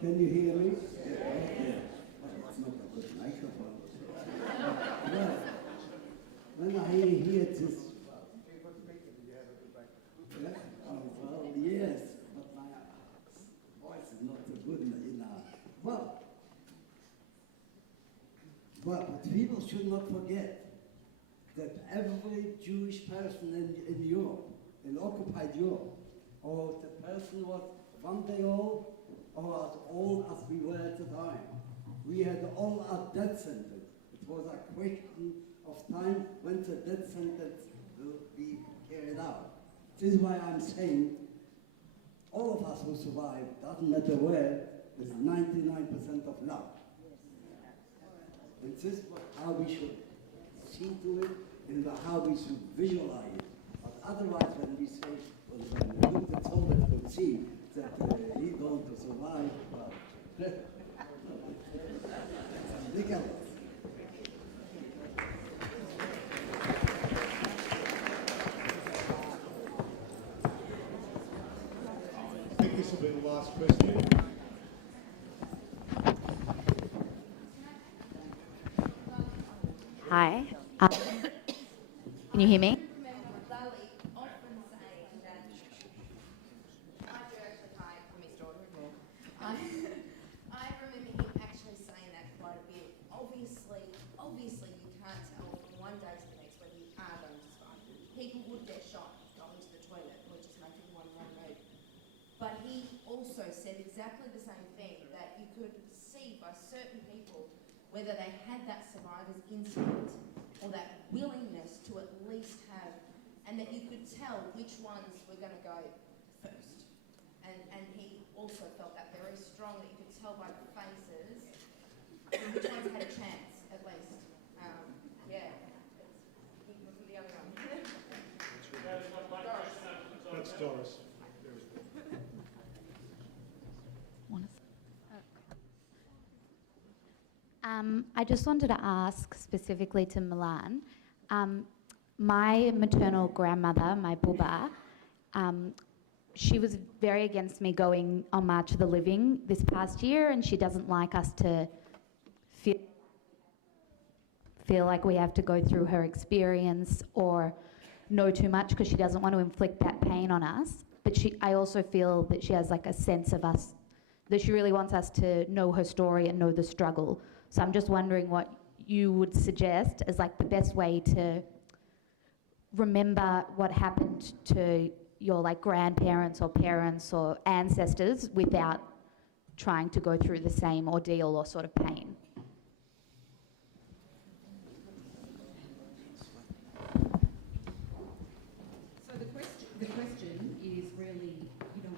Can you hear me? Yeah. Well, it's not a good microphone. Well, when I hear this... well, yes, but my voice is not so good enough. But people should not forget that every Jewish person in Europe, in occupied Europe, or the person was 1 day old, or as old as we were at the time. We had all our death sentence. It was a question of time when the death sentence will be carried out. This is why I'm saying all of us who survive, doesn't matter where, is 99% of love. And this is how we should see to it and how we should visualize it. But otherwise, when we say, when the soldiers could see that he's going to survive, well, look at it. I think this will be the last question. Hi. Can you hear me? I remember him actually saying that quite a bit. Obviously you can't tell from one day to the next whether you are going to survive. People would get shot going to the toilet or just making one wrong move. But he also said exactly the same thing, that you could see by certain people whether they had that survivor's instinct or that willingness to at least have, and that you could tell which ones were going to go first. And he also felt that very strongly. You could tell by the faces which ones had a chance, at least. Yeah. He was the other one. That's Doris. I just wanted to ask specifically to Milan. My maternal grandmother, my buba, she was very against me going on March of the Living this past year, and she doesn't like us to feel like we have to go through her experience or know too much, because she doesn't want to inflict that pain on us. But I also feel that she has like a sense of us, that she really wants us to know her story and know the struggle. So I'm just wondering what you would suggest as like the best way to remember what happened to your like grandparents or parents or ancestors without trying to go through the same ordeal or sort of pain. So the question is really,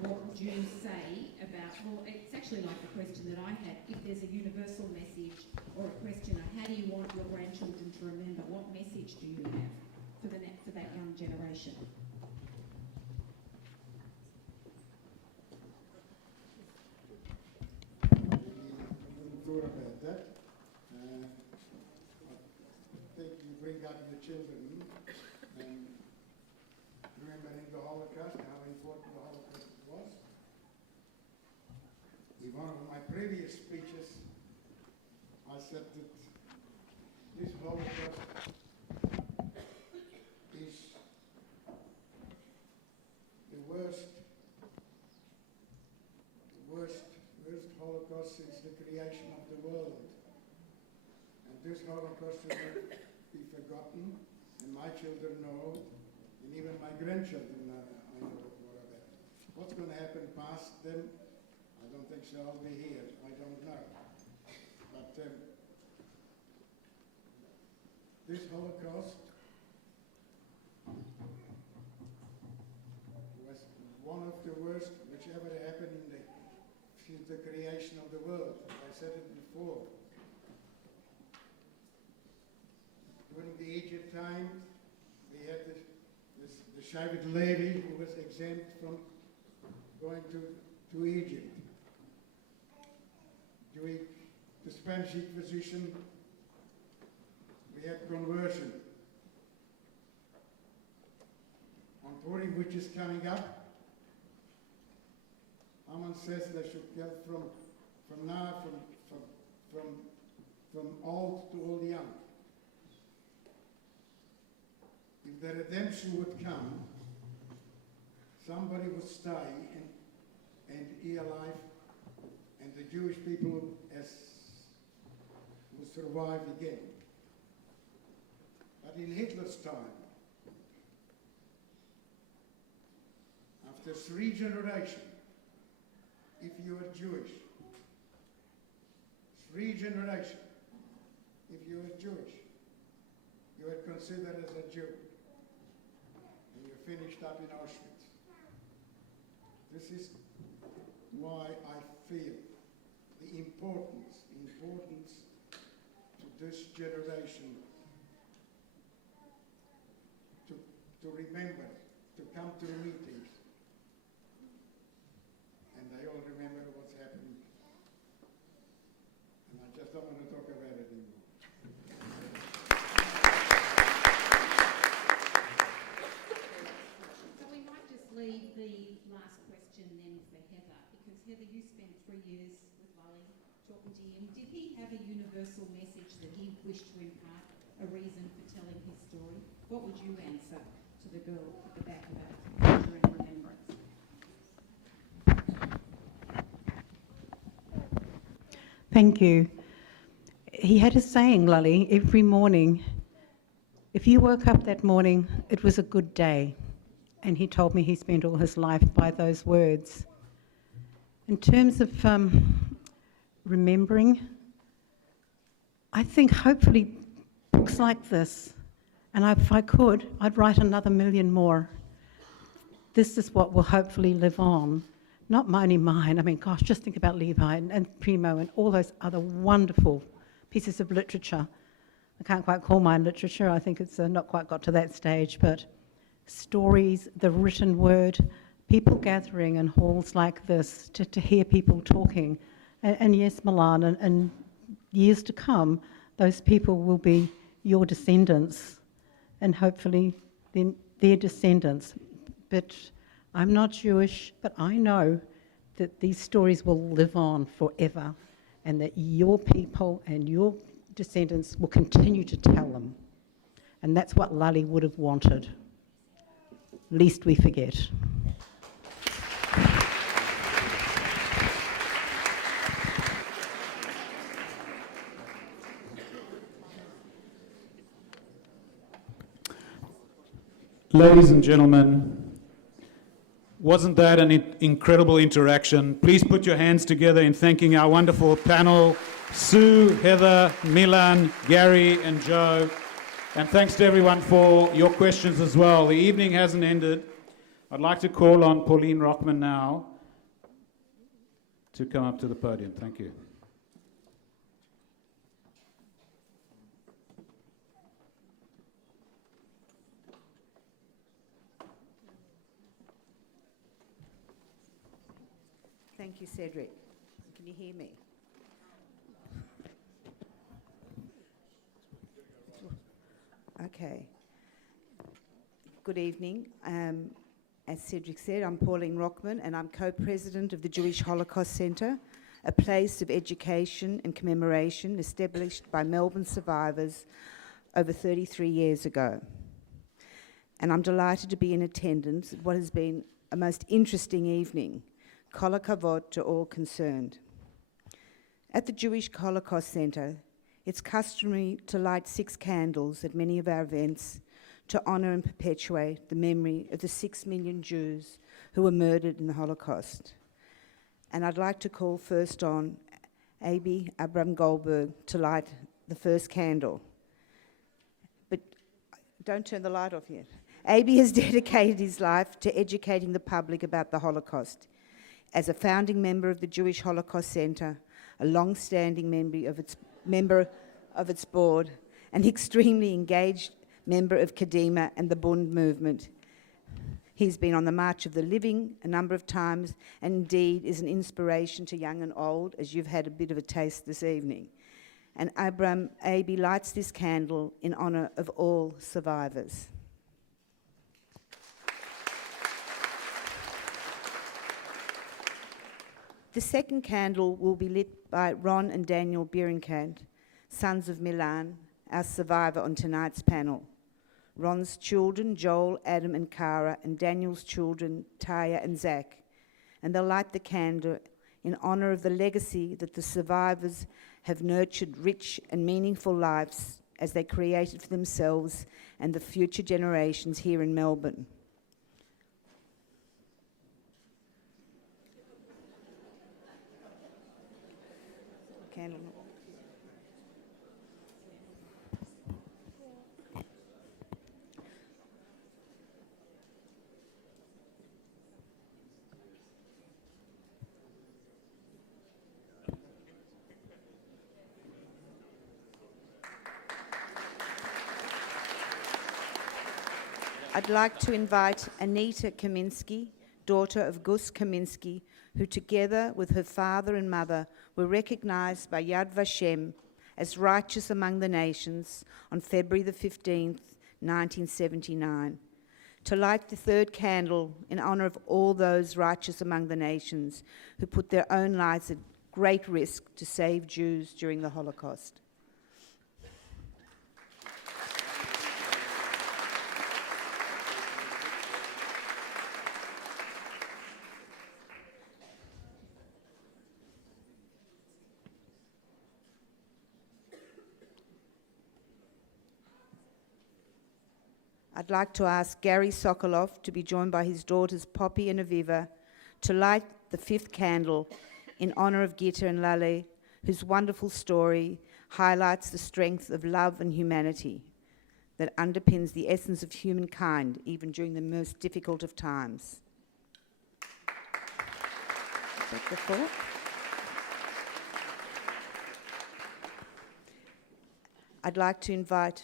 what would you say about, well, it's actually like the question that I had. If there's a universal message or a question, how do you want your grandchildren to remember? What message do you have for that young generation? Thought about that. I think you bring up your children and remembering the Holocaust, how important the Holocaust was. In one of my previous speeches, I said that this Holocaust is the worst Holocaust since the creation of the world. And this Holocaust will not be forgotten, and my children know, and even my grandchildren know more about it. What's going to happen past them? I don't think so. I'll be here. I don't know. But this Holocaust was one of the worst which ever happened since the creation of the world. I said it before. During the Egypt time, we had the Shavit Levi, who was exempt from going to Egypt. During the Spanish Inquisition, we had conversion. On Purim, which is coming up, Haman says they should get from old to old young. If the redemption would come, somebody would stay and be alive, and the Jewish people would survive again. But in Hitler's time, after 3 generations, if you are Jewish, 3 generations, if you are Jewish, you were considered as a Jew, and you finished up in Auschwitz. This is why I feel the importance to this generation to remember, to come to the meetings, and they all remember what's happening. And I just don't want to talk about it anymore. So we might just leave the last question then for Heather, because Heather, you spent 3 years with Lale talking to him. Did he have a universal message that he wished to impart, a reason for telling his story? What would you answer to the girl at the back of that picture in remembrance? Thank you. He had a saying, Lale, every morning. If you woke up that morning, it was a good day. And he told me he spent all his life by those words. In terms of remembering, I think hopefully books like this, and if I could, I'd write another 1 million more. This is what will hopefully live on. Not only mine, I mean, gosh, just think about Levi and Primo and all those other wonderful pieces of literature. I can't quite call mine literature, I think it's not quite got to that stage, but stories, the written word, people gathering in halls like this to hear people talking. And yes, Milan, and years to come, those people will be your descendants, and hopefully then their descendants. But I'm not Jewish, but I know that these stories will live on forever, and that your people and your descendants will continue to tell them. And that's what Lale would have wanted. Least we forget. Ladies and gentlemen, wasn't that an incredible interaction? Please put your hands together in thanking our wonderful panel, Sue, Heather, Milan, Gary, and Joe. And thanks to everyone for your questions as well. The evening hasn't ended. I'd like to call on Pauline Rockman now to come up to the podium. Thank you. Thank you, Cedric. Can you hear me? Okay. Good evening. As Cedric said, I'm Pauline Rockman, and I'm co-president of the Jewish Holocaust Centre, a place of education and commemoration established by Melbourne survivors over 33 years ago. And I'm delighted to be in attendance at what has been a most interesting evening. Kol hakavod to all concerned. At the Jewish Holocaust Centre, it's customary to light 6 candles at many of our events to honour and perpetuate the memory of the 6 million Jews who were murdered in the Holocaust. And I'd like to call first on Abi Abram Goldberg to light the first candle. But don't turn the light off yet. Abi has dedicated his life to educating the public about the Holocaust. As a founding member of the Jewish Holocaust Centre, a long-standing member of its board, an extremely engaged member of Kadima and the Bund movement. He's been on the March of the Living a number of times, and indeed is an inspiration to young and old, as you've had a bit of a taste this evening. And Abi lights this candle in honour of all survivors. The second candle will be lit by Ron and Daniel Bierenkant, sons of Milan, our survivor on tonight's panel. Ron's children, Joel, Adam and Kara, and Daniel's children, Taya and Zach. And they'll light the candle in honour of the legacy that the survivors have nurtured rich and meaningful lives as they created for themselves and the future generations here in Melbourne. Candle. I'd like to invite Anita Kaminsky, daughter of Gus Kaminsky, who together with her father and mother were recognized by Yad Vashem as righteous among the nations on February the 15th, 1979, to light the third candle in honor of all those righteous among the nations who put their own lives at great risk to save Jews during the Holocaust. I'd like to ask Gary Sokolov to be joined by his daughters Poppy and Aviva to light the fifth candle in honor of Gita and Lale, whose wonderful story highlights the strength of love and humanity that underpins the essence of humankind even during the most difficult of times. Is that the thought? I'd like to invite,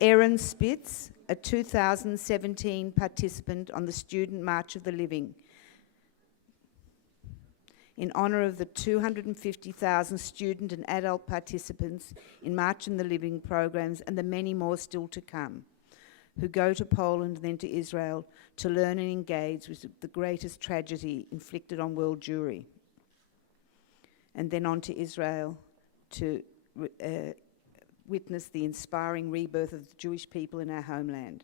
Erin Spitz, a 2017 participant on the Student March of the Living, in honor of the 250,000 student and adult participants in March in the Living programs and the many more still to come, who go to Poland and then to Israel to learn and engage with the greatest tragedy inflicted on world Jewry, and then on to Israel to witness the inspiring rebirth of the Jewish people in our homeland.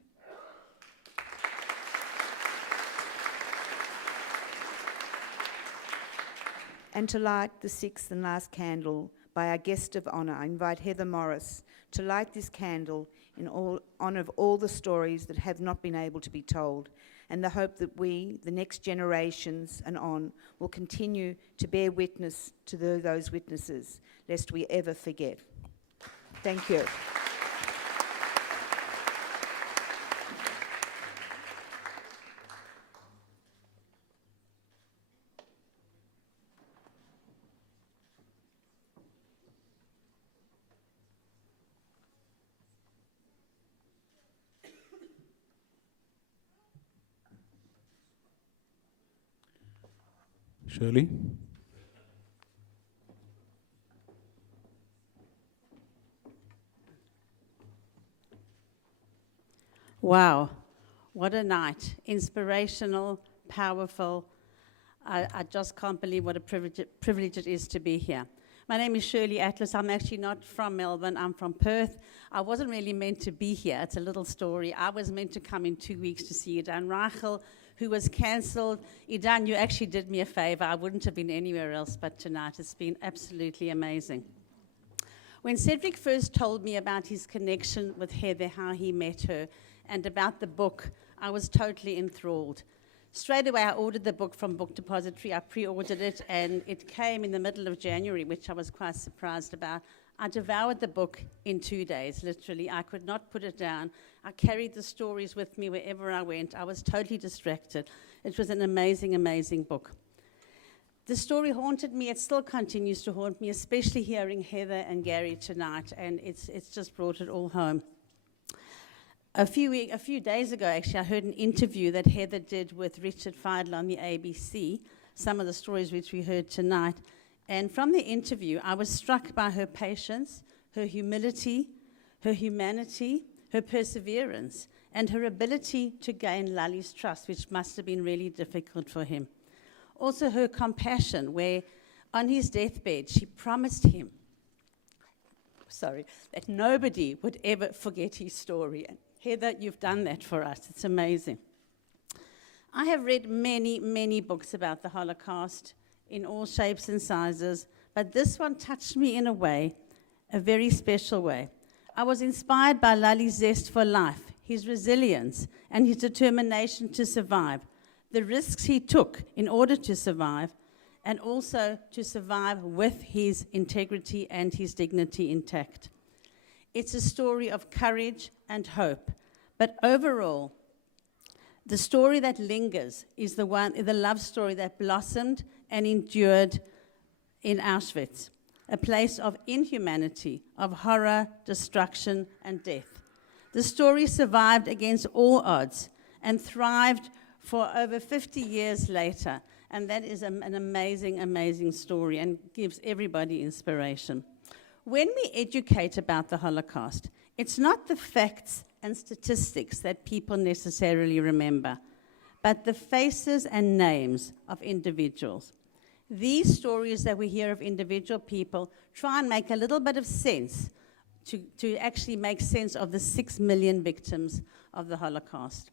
And to light the sixth and last candle by our guest of honour, I invite Heather Morris to light this candle in honour of all the stories that have not been able to be told, and the hope that we, the next generations and on, will continue to bear witness to those witnesses, lest we ever forget. Thank you. Shirley? Wow, what a night. Inspirational, powerful. I just can't believe what a privilege it is to be here. My name is Shirley Atlas. I'm actually not from Melbourne. I'm from Perth. I wasn't really meant to be here. It's a little story. I was meant to come in 2 weeks to see Idan Rachel, who was cancelled. Idan, you actually did me a favor. I wouldn't have been anywhere else but tonight. It's been absolutely amazing. When Cedric first told me about his connection with Heather, how he met her, and about the book, I was totally enthralled. Straight away, I ordered the book from Book Depository. I pre-ordered it, and it came in the middle of January, which I was quite surprised about. I devoured the book in 2 days, literally. I could not put it down. I carried the stories with me wherever I went. I was totally distracted. It was an amazing, amazing book. The story haunted me. It still continues to haunt me, especially hearing Heather and Gary tonight, and it's just brought it all home. A few days ago, actually, I heard an interview that Heather did with Richard Feidler on the ABC, some of the stories which we heard tonight. And from the interview, I was struck by her patience, her humility, her humanity, her perseverance, and her ability to gain Lale's trust, which must have been really difficult for him. Also her compassion, where on his deathbed, she promised him, that nobody would ever forget his story. And Heather, you've done that for us. It's amazing. I have read many, many books about the Holocaust in all shapes and sizes, but this one touched me in a way, a very special way. I was inspired by Lale's zest for life, his resilience, and his determination to survive, the risks he took in order to survive, and also to survive with his integrity and his dignity intact. It's a story of courage and hope, but overall, the story that lingers is the love story that blossomed and endured in Auschwitz, a place of inhumanity, of horror, destruction, and death. The story survived against all odds and thrived for over 50 years later, and that is an amazing, amazing story and gives everybody inspiration. When we educate about the Holocaust, it's not the facts and statistics that people necessarily remember, but the faces and names of individuals. These stories that we hear of individual people try and make a little bit of sense to actually make sense of the 6 million victims of the Holocaust.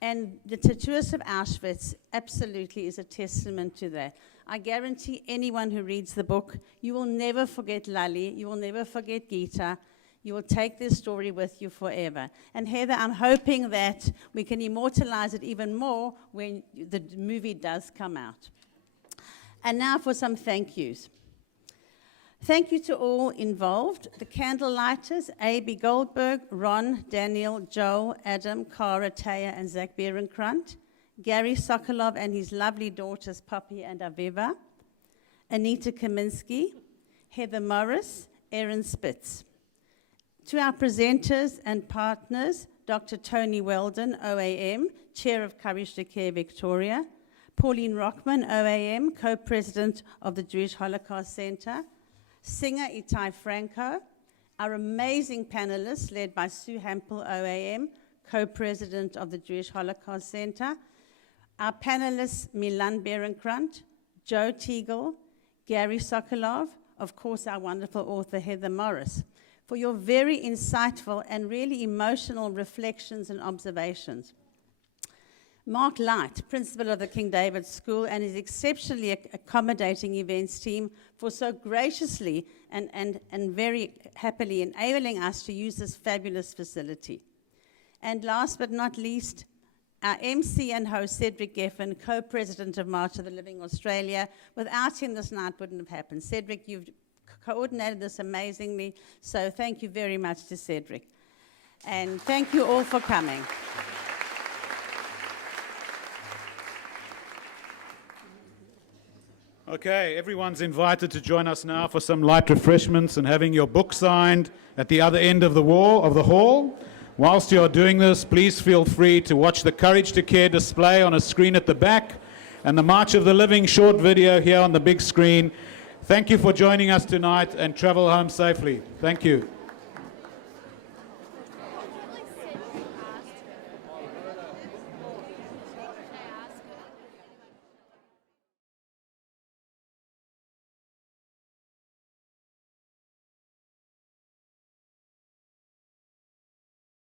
And the Tattooist of Auschwitz absolutely is a testament to that. I guarantee anyone who reads the book, you will never forget Lale, you will never forget Gita, you will take this story with you forever. And Heather, I'm hoping that we can immortalize it even more when the movie does come out. And now for some thank yous. Thank you to all involved, the candlelighters, A.B. Goldberg, Ron, Daniel, Joe, Adam, Cara, Taya, and Zach Berenkrant, Gary Sokolov and his lovely daughters, Poppy and Aviva, Anita Kaminsky, Heather Morris, Erin Spitz. To our presenters and partners, Dr. Tony Weldon, OAM, Chair of Courage to Care Victoria, Pauline Rockman, OAM, Co-President of the Jewish Holocaust Centre, singer Itai Franco, our amazing panelists led by Sue Hampel OAM, Co-President of the Jewish Holocaust Centre, our panelists Milan Berenkrant, Joe Teagle, Gary Sokolov, of course our wonderful author Heather Morris, for your very insightful and really emotional reflections and observations. Mark Light, principal of the King David School, and his exceptionally accommodating events team for so graciously and very happily enabling us to use this fabulous facility. And last but not least, our MC and host, Cedric Geffen, co-president of March of the Living Australia. Without him, this night wouldn't have happened. Cedric, you've coordinated this amazingly, so thank you very much to Cedric. And thank you all for coming. Okay, everyone's invited to join us now for some light refreshments and having your book signed at the other end of the hall. Whilst you're doing this, please feel free to watch the Courage to Care display on a screen at the back and the March of the Living short video here on the big screen. Thank you for joining us tonight and travel home safely. Thank you.